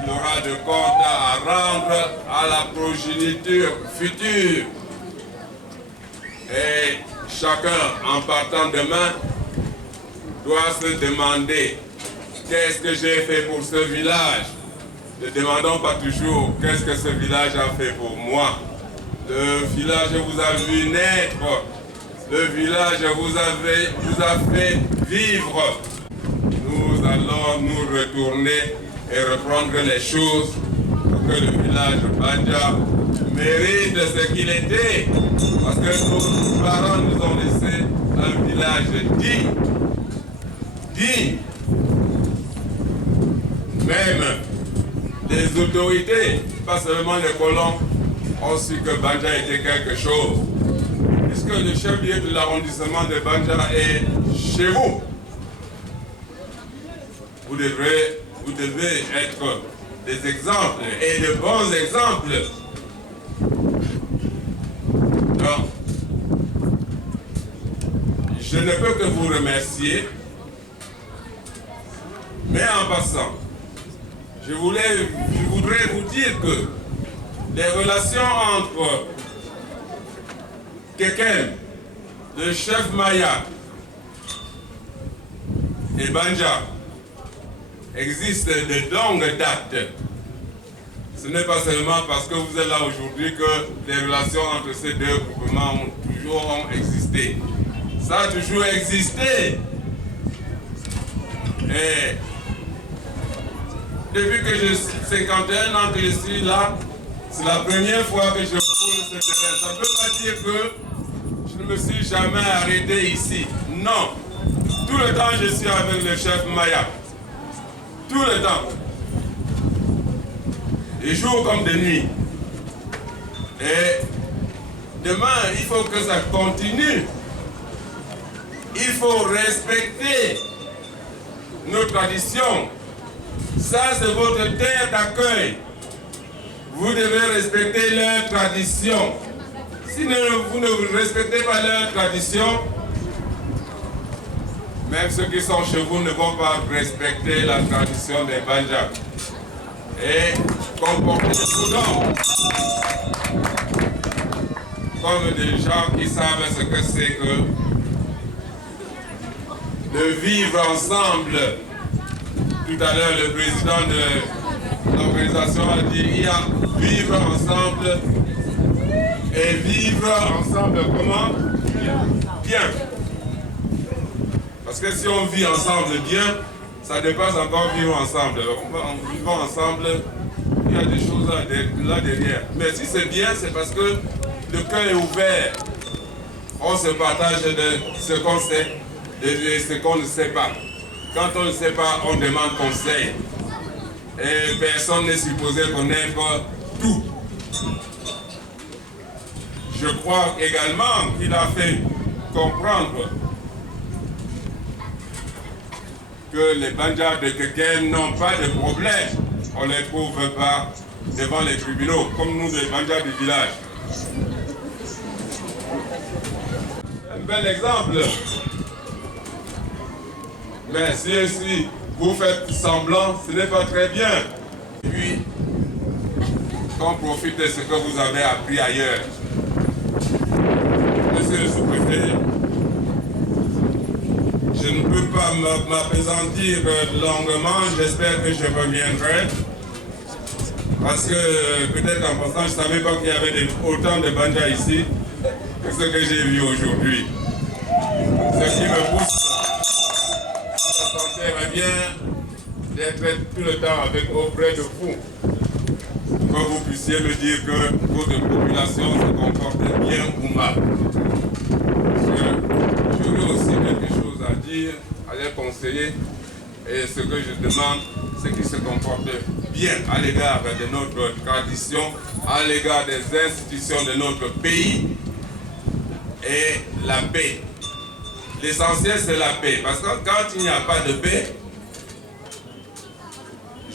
il aura de comptes à rendre à la progéniture future. Et chacun, en partant demain, doit se demander qu'est-ce que j'ai fait pour ce village. Ne demandons pas toujours qu'est-ce que ce village a fait pour moi. Le village vous a vu naître. Le village vous a fait vivre. Nous allons nous retourner et reprendre les choses pour que le village Banja mérite ce qu'il était. Parce que nos parents nous ont laissé un village digne. Même les autorités, pas seulement les colons, ont su que Banja était quelque chose. Puisque le chef-lieu de l'arrondissement de Banja est chez vous. Vous devez être des exemples et de bons exemples. Donc, je ne peux que vous remercier. Mais en passant, je voudrais vous dire que les relations entre Kekem, le chef Maya, et Banja existent de longue date. Ce n'est pas seulement parce que vous êtes là aujourd'hui que les relations entre ces deux groupements ont toujours existé. Ça a toujours existé. Et depuis que j'ai 51 ans que je suis là, c'est la première fois que je cours ce terrain. Ça ne veut pas dire que je ne me suis jamais arrêté ici. Non. Tout le temps, je suis avec le chef Maya. Tout le temps. De jour comme de nuit. Et demain, il faut que ça continue. Il faut respecter nos traditions. Ça, c'est votre terre d'accueil. Vous devez respecter leurs traditions. Si vous ne respectez pas leurs traditions, même ceux qui sont chez vous ne vont pas respecter la tradition des Banja. Et comportez-vous donc comme des gens qui savent ce que c'est que de vivre ensemble. Tout à l'heure, le président de l'organisation a dit il y a vivre ensemble et vivre ensemble comment? Bien. Parce que si on vit ensemble bien, ça dépasse encore vivre ensemble. En vivant ensemble, il y a des choses là derrière. Mais si c'est bien, c'est parce que le cœur est ouvert. On se partage de ce qu'on sait et de ce qu'on ne sait pas. Quand on ne sait pas, on demande conseil. Et personne n'est supposé connaître tout. Je crois également qu'il a fait comprendre que les Banjas de Kekem n'ont pas de problème. On ne les trouve pas devant les tribunaux, comme nous, les Banjas du village. Un bel exemple. Mais si vous faites semblant, ce n'est pas très bien. Et puis, qu'on profite de ce que vous avez appris ailleurs. Monsieur le sous-préfet, je ne peux pas m'appesantir longuement, j'espère que je reviendrai. Parce que peut-être en passant, je ne savais pas qu'il y avait autant de Banjas ici que ce que j'ai vu aujourd'hui. Ce qui me pousse à sentir bien d'être tout le temps auprès de vous. Que vous puissiez me dire que votre population se comporte bien ou mal. J'aurais aussi quelque chose à dire, à les conseiller. Et ce que je demande, c'est qu'ils se comportent bien à l'égard de notre tradition, à l'égard des institutions de notre pays et la paix. L'essentiel, c'est la paix. Parce que quand il n'y a pas de paix,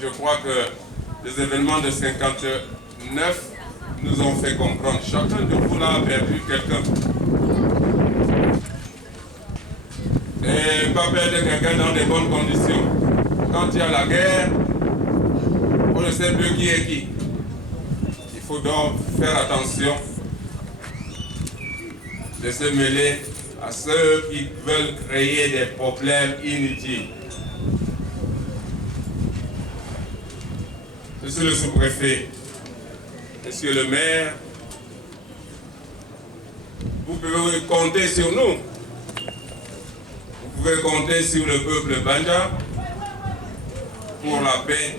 je crois que les événements de 59 nous ont fait comprendre. Chacun de vous là a perdu quelqu'un. Et pas perdre quelqu'un dans de bonnes conditions. Quand il y a la guerre, on ne sait plus qui est qui. Il faut donc faire attention de se mêler à ceux qui veulent créer des problèmes inutiles. Monsieur le sous-préfet, monsieur le maire, vous pouvez compter sur nous. Vous pouvez compter sur le peuple Banja pour la paix.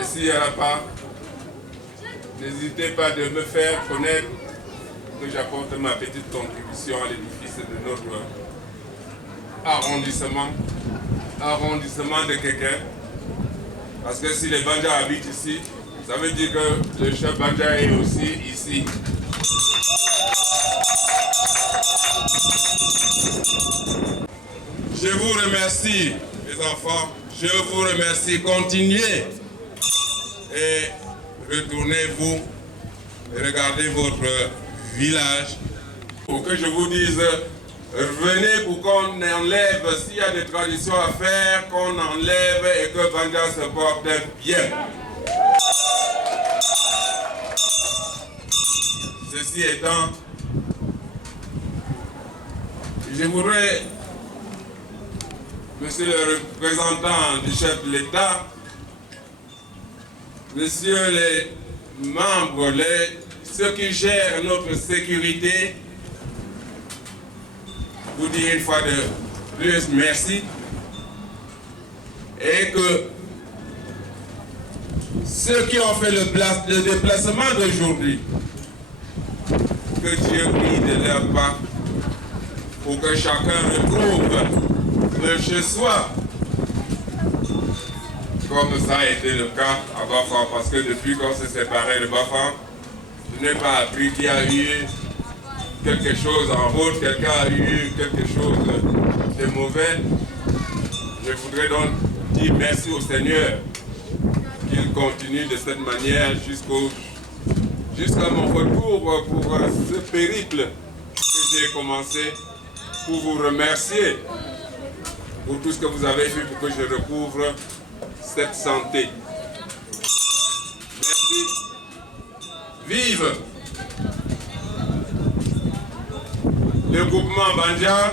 Et s'il n'y en a pas, n'hésitez pas de me faire connaître que j'apporte ma petite contribution à l'édifice de notre arrondissement de Kekem. Parce que si les Banjas habitent ici, ça veut dire que le chef Banja est aussi ici. Je vous remercie, les enfants. Je vous remercie. Continuez et retournez-vous et regardez votre village. Pour que je vous dise, revenez pour qu'on enlève, s'il y a des traditions à faire, qu'on enlève et que Banja se porte bien. Ceci étant, je voudrais, monsieur le représentant du chef de l'État, messieurs les membres, ceux qui gèrent notre sécurité, vous dire une fois de plus merci et que ceux qui ont fait le déplacement d'aujourd'hui, que Dieu guide de leur pas pour que chacun retrouve le chez-soi comme ça a été le cas à Bafang, parce que depuis qu'on s'est séparé de Bafang, je n'ai pas appris qu'il y a eu quelque chose en route, quelqu'un a eu quelque chose de mauvais. Je voudrais donc dire merci au Seigneur qu'il continue de cette manière jusqu'à mon retour pour ce périple que j'ai commencé, pour vous remercier pour tout ce que vous avez fait pour que je recouvre cette santé. Merci. Vive le groupement Banja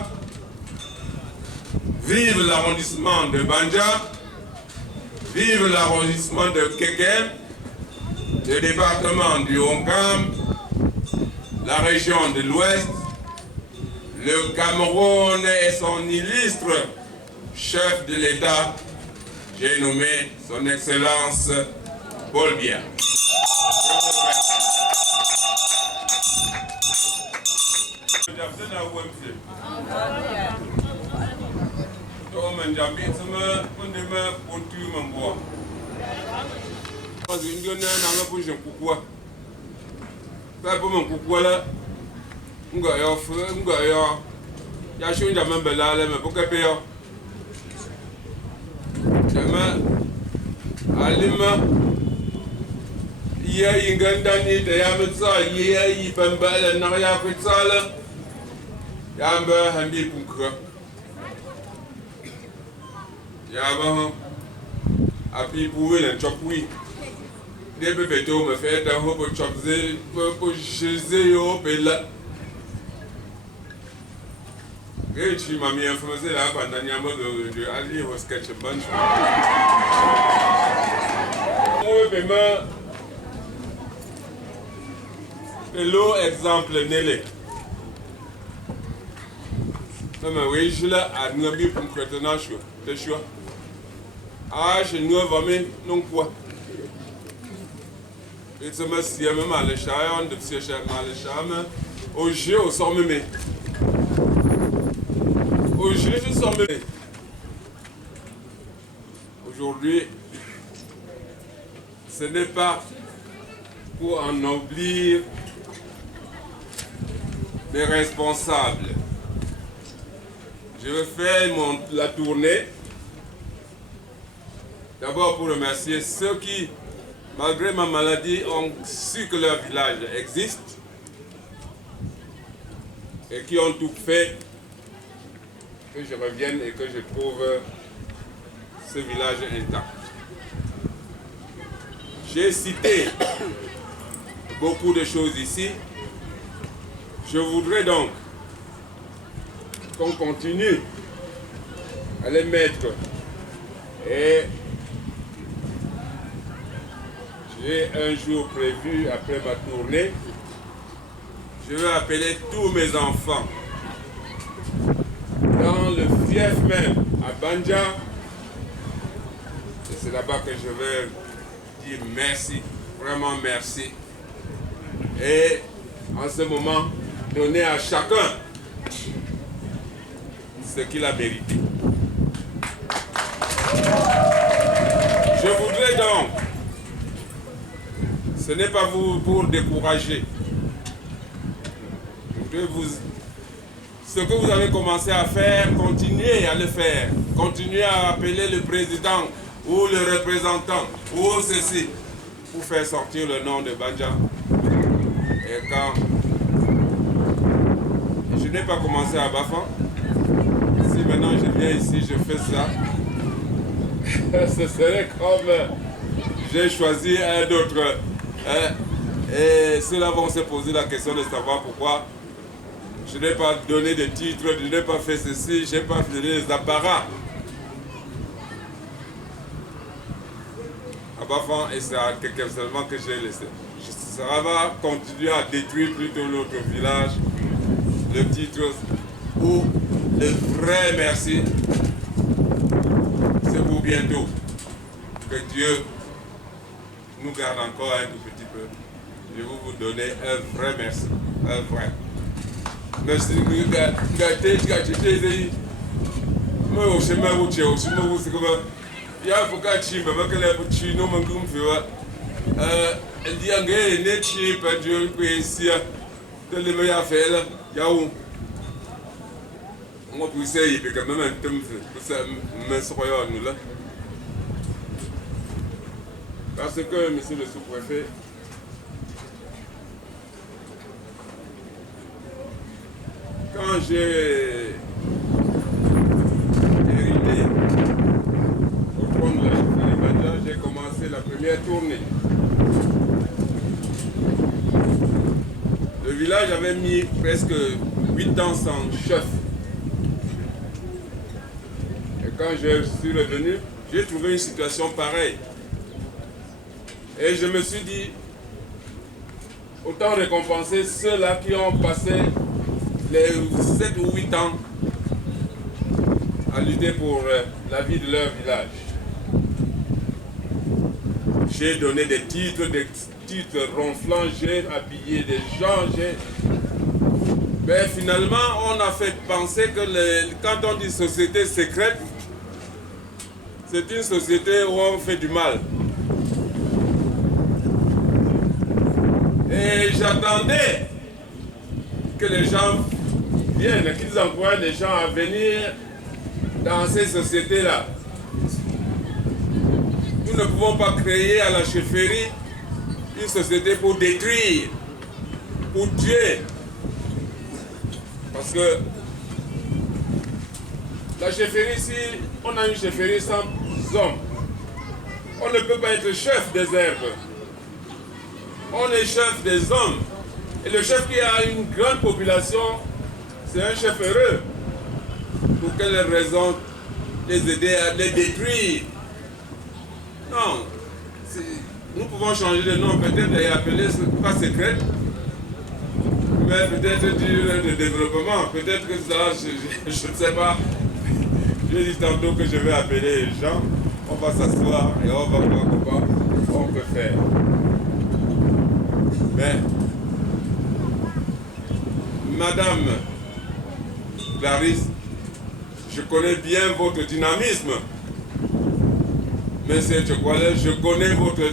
Vive l'arrondissement de Banja, vive l'arrondissement de Kekem, le département du Hongam, la région de l'Ouest, le Cameroun et son illustre chef de l'État, j'ai nommé son Excellence Paul Biya. Api pouwe le chokwi. De bebe to me fait un hopo chokze pour jeze yo pela. Gechi mami informase la pandanya mo de ali ho sketch bunch. Mo bema pelo exemple nele. Mama wejla adnabi pour kretana sho. Te sho. Ah, je ne vais non quoi. Et ça me sied même à l'échelle, de psyché à l'échelle, au jeu, au sort mémé. Au jeu, je sors mémé. Aujourd'hui, ce n'est pas pour ennoblir mes responsables. Je vais faire la tournée. D'abord pour remercier ceux qui, malgré ma maladie, ont su que leur village existe et qui ont tout fait que je revienne et que je trouve ce village intact. J'ai cité beaucoup de choses ici. Je voudrais donc qu'on continue à les mettre et j'ai un jour prévu après ma tournée. Je vais appeler tous mes enfants dans le fief même à Banja. Et c'est là-bas que je vais dire merci, vraiment merci. Et en ce moment, donner à chacun ce qu'il a mérité. Je voudrais donc, ce n'est pas vous pour décourager. Ce que vous avez commencé à faire, continuez à le faire. Continuez à appeler le président ou le représentant ou ceci pour faire sortir le nom de Banja. Et quand je n'ai pas commencé à Bafan, si maintenant je viens ici, je fais ça, ce serait comme j'ai choisi un autre. Et ceux-là vont se poser la question de savoir pourquoi je n'ai pas donné de titre, je n'ai pas fait ceci, je n'ai pas fait les apparats. À Bafan, et c'est à quelqu'un seulement que j'ai laissé. Ça va continuer à détruire plutôt notre village. Le titre ou le vrai merci, c'est pour bientôt. Que Dieu nous garde encore un tout petit peu. Je vais vous donner un vrai merci. Un vrai. Merci. Parce que, monsieur le sous-préfet, quand j'ai hérité au trône de la chefferie de Banja, j'ai commencé la première tournée. Le village avait mis presque 8 ans sans chef. quand je suis revenu, j'ai trouvé une situation pareille. Et je me suis dit, autant récompenser ceux-là qui ont passé les 7 ou 8 ans à lutter pour la vie de leur village. J'ai donné des titres ronflants, j'ai habillé des gens, mais finalement, on a fait penser que quand on dit société secrète, c'est une société où on fait du mal. Et j'attendais que les gens viennent, qu'ils envoient des gens à venir dans ces sociétés-là. Nous ne pouvons pas créer à la chefferie une société pour détruire, pour tuer. Parce que la chefferie, si on a une chefferie sans hommes, on ne peut pas être chef des herbes. On est chef des hommes. Et le chef qui a une grande population, c'est un chef heureux. Pour quelle raison les aider à les détruire? Non. Nous pouvons changer de nom, peut-être et appeler pas secret, mais peut-être dire de développement. Peut-être que ça, je ne sais pas. Je dis tantôt que je vais appeler les gens. On va s'asseoir et on va voir comment on peut faire. Mais, Madame Clarisse, je connais bien votre dynamisme. Monsieur Tchokwale, je connais votre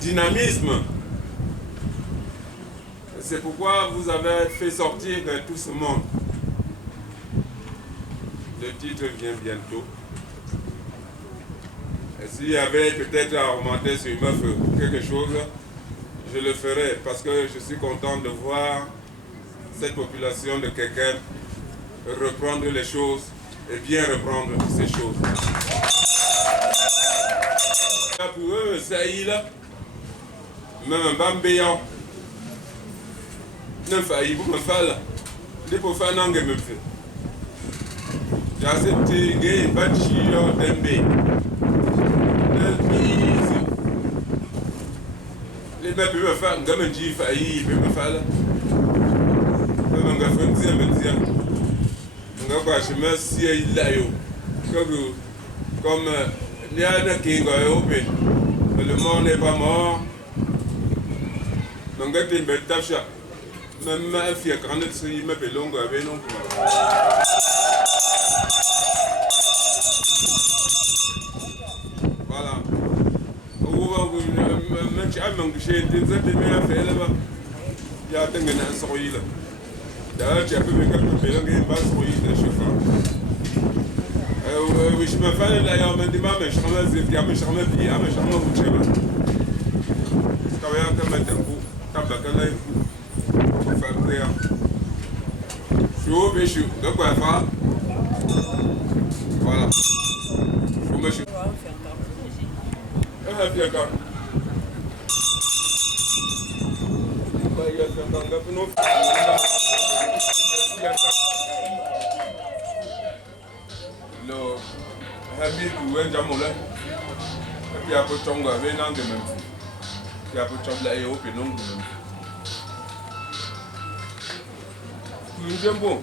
dynamisme. C'est pourquoi vous avez fait sortir tout ce monde. Le titre vient bientôt. Et s'il y avait peut-être à augmenter sur une meuf quelque chose, je le ferai parce que je suis content de voir cette population de quelqu'un reprendre les choses et bien reprendre ces choses. Pour eux, ça y est là, même un bambéant, ne faillit pour me faire là, les pour faire un me fait. J'ai accepté gay, bâti, d'embé. Les mecs peuvent me faire un gamin qui faillit, peuvent me faire là. Même un gars fait me dire. Un gars quoi, je me suis là, comme. Il y a un qui est open, mais le monde n'est pas mort. Donc, il y a une belle tâche. Même ma fille, quand elle est longue, elle est longue avec nous. Voilà. Même si elle manque de chez elle, elle a fait là-bas. Il y a un sourire là. D'ailleurs, tu as pu me faire un peu de bas sourire de chauffeur. Oui, je me fais là, je me dis, mais je me dis, je me dis, je me dis, je me dis, je me dis, voilà. Le habit ou un jamoulin, et puis après tonga avec un de même, puis après tonga et au pénon de même. Nous sommes bons.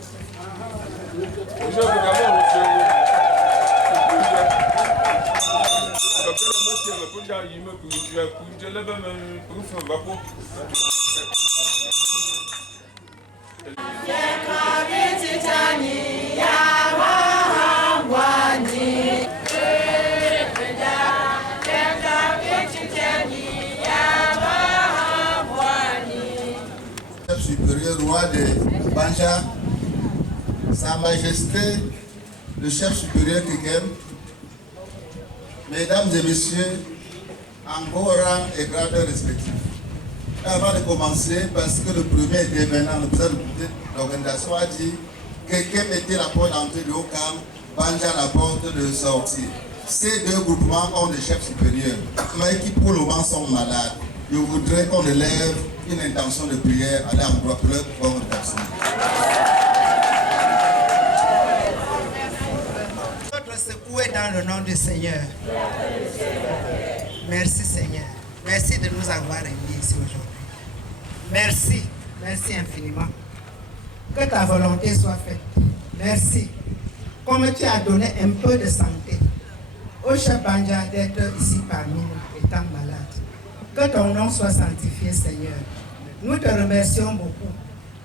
Nous sommes vraiment supérieur roi de Banja, Sa Majesté, le chef supérieur Kekem, Mesdames et Messieurs, en vos rangs et grandeurs respectifs. Avant de commencer, parce que le premier intervenant, le président de l'organisation a dit que Kekem était la porte d'entrée de Okam, Banja la porte de sortie. Ces deux groupements ont des chefs supérieurs, mais qui pour le moment sont malades. Je voudrais qu'on élève une intention de prière à l'endroit pour leur bonne personne. au nom du Seigneur. Merci Seigneur. Merci de nous avoir réunis ici aujourd'hui. Merci, merci infiniment. Que ta volonté soit faite. Merci. Comme tu as donné un peu de santé au chef Banja d'être ici parmi nous, étant malade. Que ton nom soit sanctifié, Seigneur. Nous te remercions beaucoup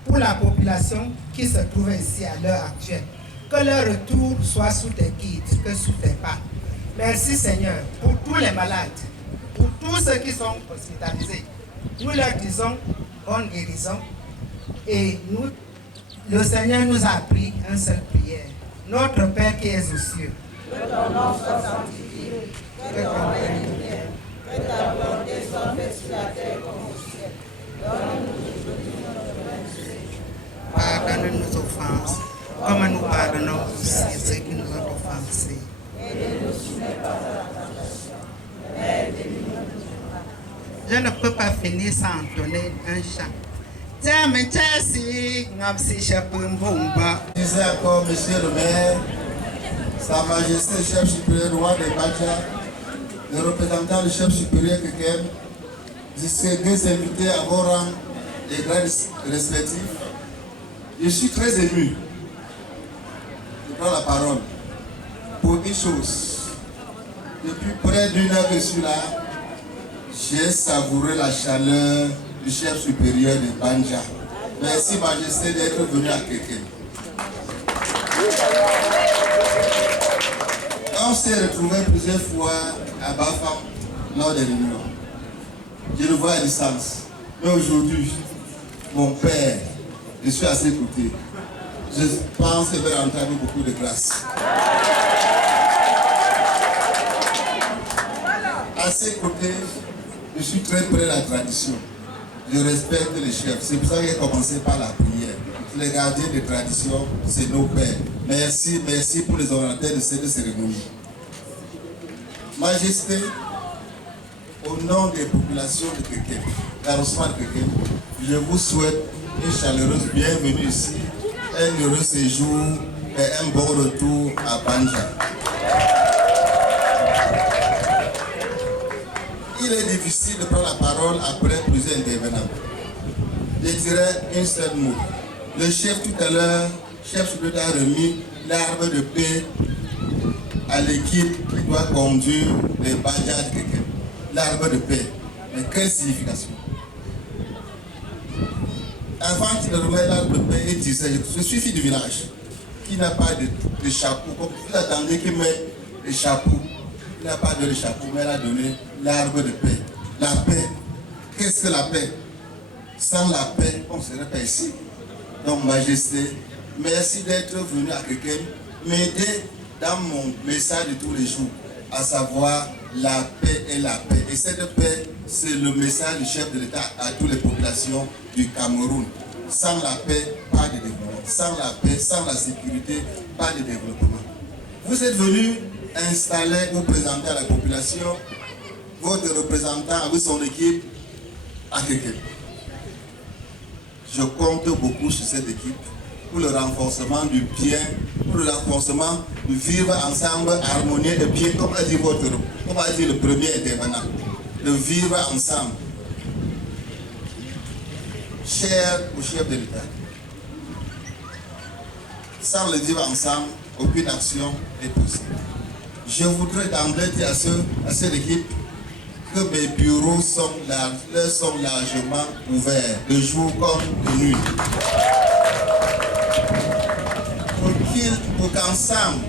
pour la population qui se trouve ici à l'heure actuelle. Que leur retour soit sous tes guides, que sous tes pas. Merci, Seigneur, pour tous les malades, pour tous ceux qui sont hospitalisés. Nous leur disons bonne guérison. Et nous, le Seigneur nous a appris une seule prière. Notre Père qui es aux cieux. Que ton nom soit sanctifié, que ton règne vienne, que ta volonté soit faite sur la terre comme au ciel. Donne-nous aujourd'hui notre pain. Pardonne nos offenses, comme nous pardonnons aussi ceux qui nous ont offensés. Et ne nous soumets pas à la tentation, mais délivre-nous du mal. Je ne peux pas finir sans entonner un chant. Je disais encore, monsieur le maire, Sa Majesté le chef supérieur roi de Banja, le représentant du chef supérieur Kekem, distingués invités à vos rangs et grades respectifs, je suis très ému de prendre la parole pour une chose. Depuis près d'une heure que je suis là, j'ai savouré la chaleur du chef supérieur de Banja. Merci Majesté d'être venu à Kekem. On s'est retrouvé plusieurs fois à Bafam lors des réunions. Je le vois à distance. Mais aujourd'hui, mon père, je suis à ses côtés. Je pense qu'il va rentrer avec beaucoup de grâce. À ses côtés, je suis très près de la tradition. Je respecte les chefs. C'est pour ça que j'ai commencé par la prière. Les gardiens de tradition, c'est nos pères. Merci, merci pour les organisateurs de cette cérémonie. Majesté, au nom des populations de Kekem, d'arrondissement de Kekem, je vous souhaite une chaleureuse bienvenue ici, un heureux séjour et un bon retour à Banja. Il est difficile de prendre la parole après plusieurs intervenants. Je dirais un seul mot. Le chef tout à l'heure, chef supérieur a remis l'arbre de paix à l'équipe qui doit conduire les Banja de Kekem. L'arbre de paix. Mais quelle signification? Avant qu'il ne remette l'arbre de paix, il disait, je suis fille du village, qui n'a pas de chapeau. Comme vous attendez qu'il mette le chapeau. Il n'a pas de chapeau, mais il a donné l'arbre de paix. La paix. Qu'est-ce que la paix? Sans la paix, on ne serait pas ici. Donc, Majesté, merci d'être venu à Kekem, m'aider dans mon message de tous les jours, à savoir la paix et la paix. Et cette paix, c'est le message du chef de l'État à toutes les populations du Cameroun. Sans la paix, pas de développement. Sans la paix, sans la sécurité, pas de développement. Vous êtes venu installer ou présenter à la population votre représentant avec son équipe à Kekem. Je compte beaucoup sur cette équipe pour le renforcement du bien, pour le renforcement du vivre ensemble, harmonieux et bien, comme a dit le premier intervenant, de vivre ensemble. Cher au chef de l'État, sans le vivre ensemble, aucune action n'est possible. Je voudrais d'emblée dire à cette équipe que mes bureaux sont largement ouverts, de jour comme de nuit. Pour qu'ensemble,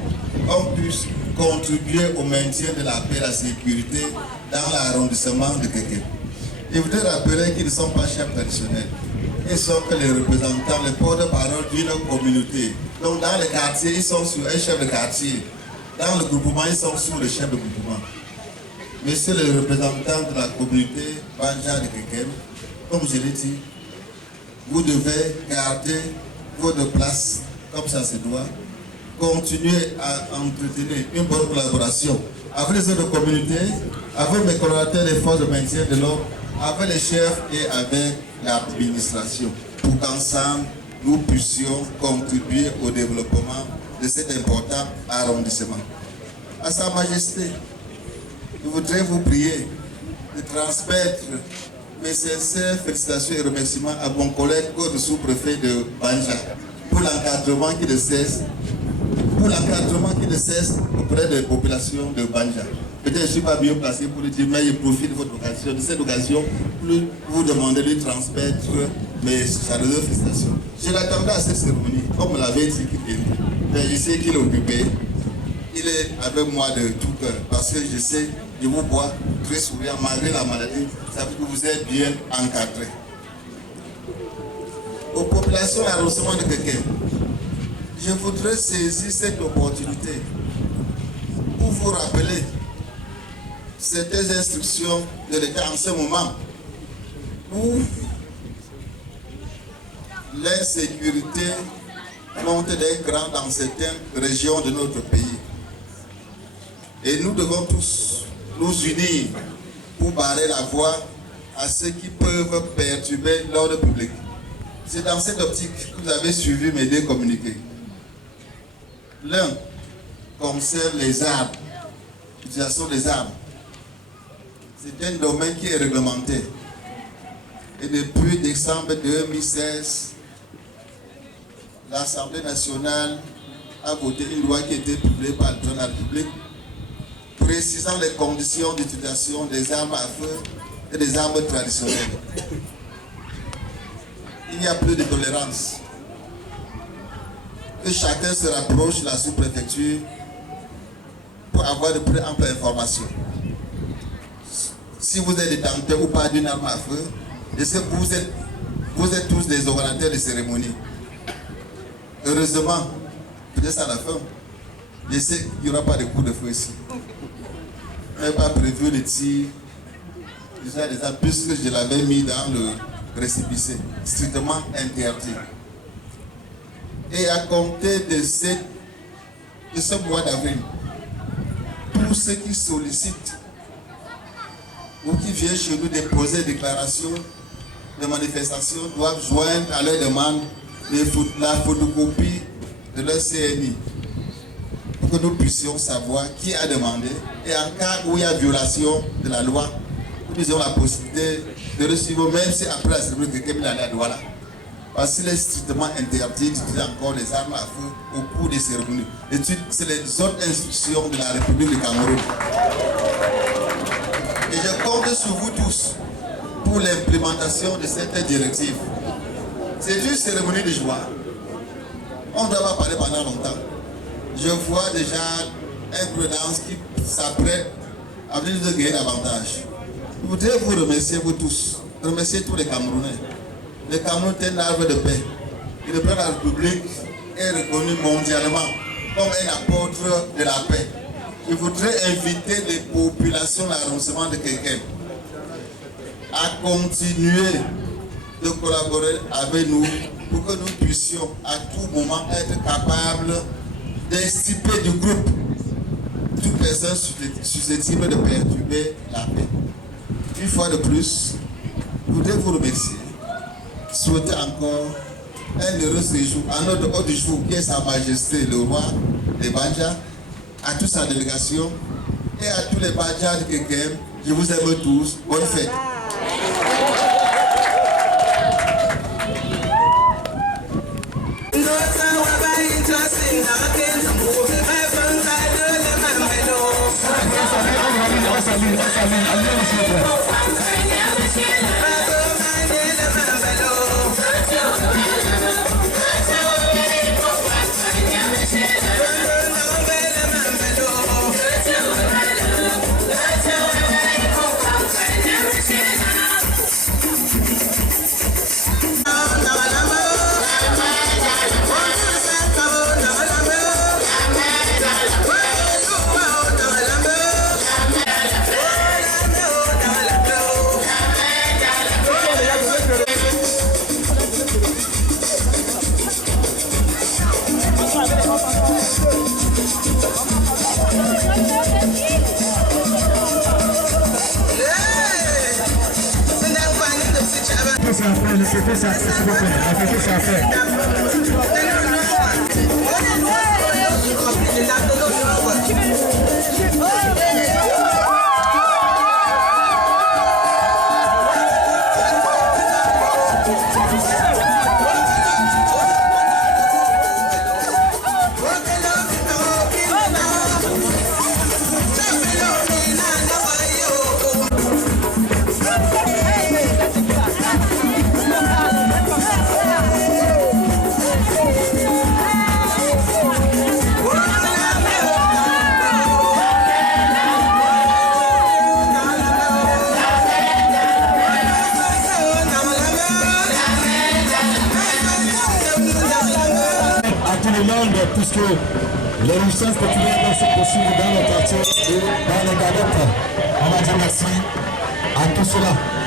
on puisse contribuer au maintien de la paix et de la sécurité dans l'arrondissement de Kekem. Je voudrais rappeler qu'ils ne sont pas chefs traditionnels. Ils sont que les représentants, les porte-parole d'une communauté. Donc dans les quartiers, ils sont sur un chef de quartier. Dans le groupement, ils sont sur le chef de groupement. Monsieur le représentant de la communauté Banja de Kekem, comme je l'ai dit, vous devez garder votre place comme ça se doit, continuer à entretenir une bonne collaboration avec les autres communautés, avec mes collaborateurs des forces de maintien de l'ordre, avec les chefs et avec l'administration, pour qu'ensemble nous puissions contribuer au développement de cet important arrondissement. à Sa Majesté, je voudrais vous prier de transmettre mes sincères félicitations et remerciements à mon collègue le sous-préfet de Banja pour l'encadrement qui ne cesse auprès des populations de Banja. Peut-être que je ne suis pas bien placé pour le dire, mais je profite de cette occasion pour vous demander de transmettre mes chaleureuses félicitations. Je l'attendais à cette cérémonie, comme on l'avait dit qu'il était. Mais je sais qu'il est occupé. Il est avec moi de tout cœur, parce que je sais, je vous vois très souriant malgré la maladie, ça veut dire que vous êtes bien encadré. Aux populations d'arrondissement de Kekem, je voudrais saisir cette opportunité pour vous rappeler certaines instructions de l'État en ce moment où l'insécurité monte des crans dans certaines régions de notre pays. Et nous devons tous nous unir pour barrer la voie à ceux qui peuvent perturber l'ordre public. C'est dans cette optique que vous avez suivi mes deux communiqués. L'un concerne les armes, l'utilisation des armes. C'est un domaine qui est réglementé. Et depuis décembre 2016, l'Assemblée nationale a voté une loi qui a été publiée par le président de la République précisant les conditions d'utilisation des armes à feu et des armes traditionnelles. Il n'y a plus de tolérance. Que chacun se rapproche de la sous-préfecture pour avoir de plus amples informations. Si vous êtes détenteur ou pas d'une arme à feu, est-ce que vous êtes tous des organisateurs de cérémonies? Heureusement, peut-être à la fin, je sais qu'il n'y aura pas de coup de feu ici. Je n'ai pas prévu le tir déjà puisque je l'avais mis dans le récépissé, strictement interdit. Et à compter de ce mois d'avril, tous ceux qui sollicitent ou qui viennent chez nous déposer des déclarations de manifestation doivent joindre à leur demande la photocopie de leur CNI pour que nous puissions savoir qui a demandé et en cas où il y a violation de la loi, nous avons la possibilité de recevoir, même si après la cérémonie de quelqu'un a la loi. Parce qu'il est strictement interdit d'utiliser encore les armes à feu au cours des cérémonies. C'est les autres instructions de la République du Cameroun. Et je compte sur vous tous pour l'implémentation de cette directive. C'est une cérémonie de joie. On ne doit pas parler pendant longtemps. Je vois déjà un prudence qui s'apprête à venir nous gagner davantage. Je voudrais vous remercier, vous tous. Remercier tous les Camerounais. Le Cameroun est un arbre de paix. Et le président de la République est reconnu mondialement comme un apôtre de la paix. Je voudrais inviter les populations de l'arrondissement de Kekem à continuer de collaborer avec nous pour que nous puissions à tout moment être capables d'extirper du groupe toute personne susceptible de perturber la paix. Une fois de plus, je voudrais vous remercier. Souhaiter encore un heureux séjour à notre hôte du jour qui est Sa Majesté le roi de Banja, à toute sa délégation et à tous les Banjas de Kekem. Je vous aime tous. Bonne fête. Ça demande, puisque les licences populaires se poursuivent dans le quartier et dans les galettes. On va dire merci à tout cela.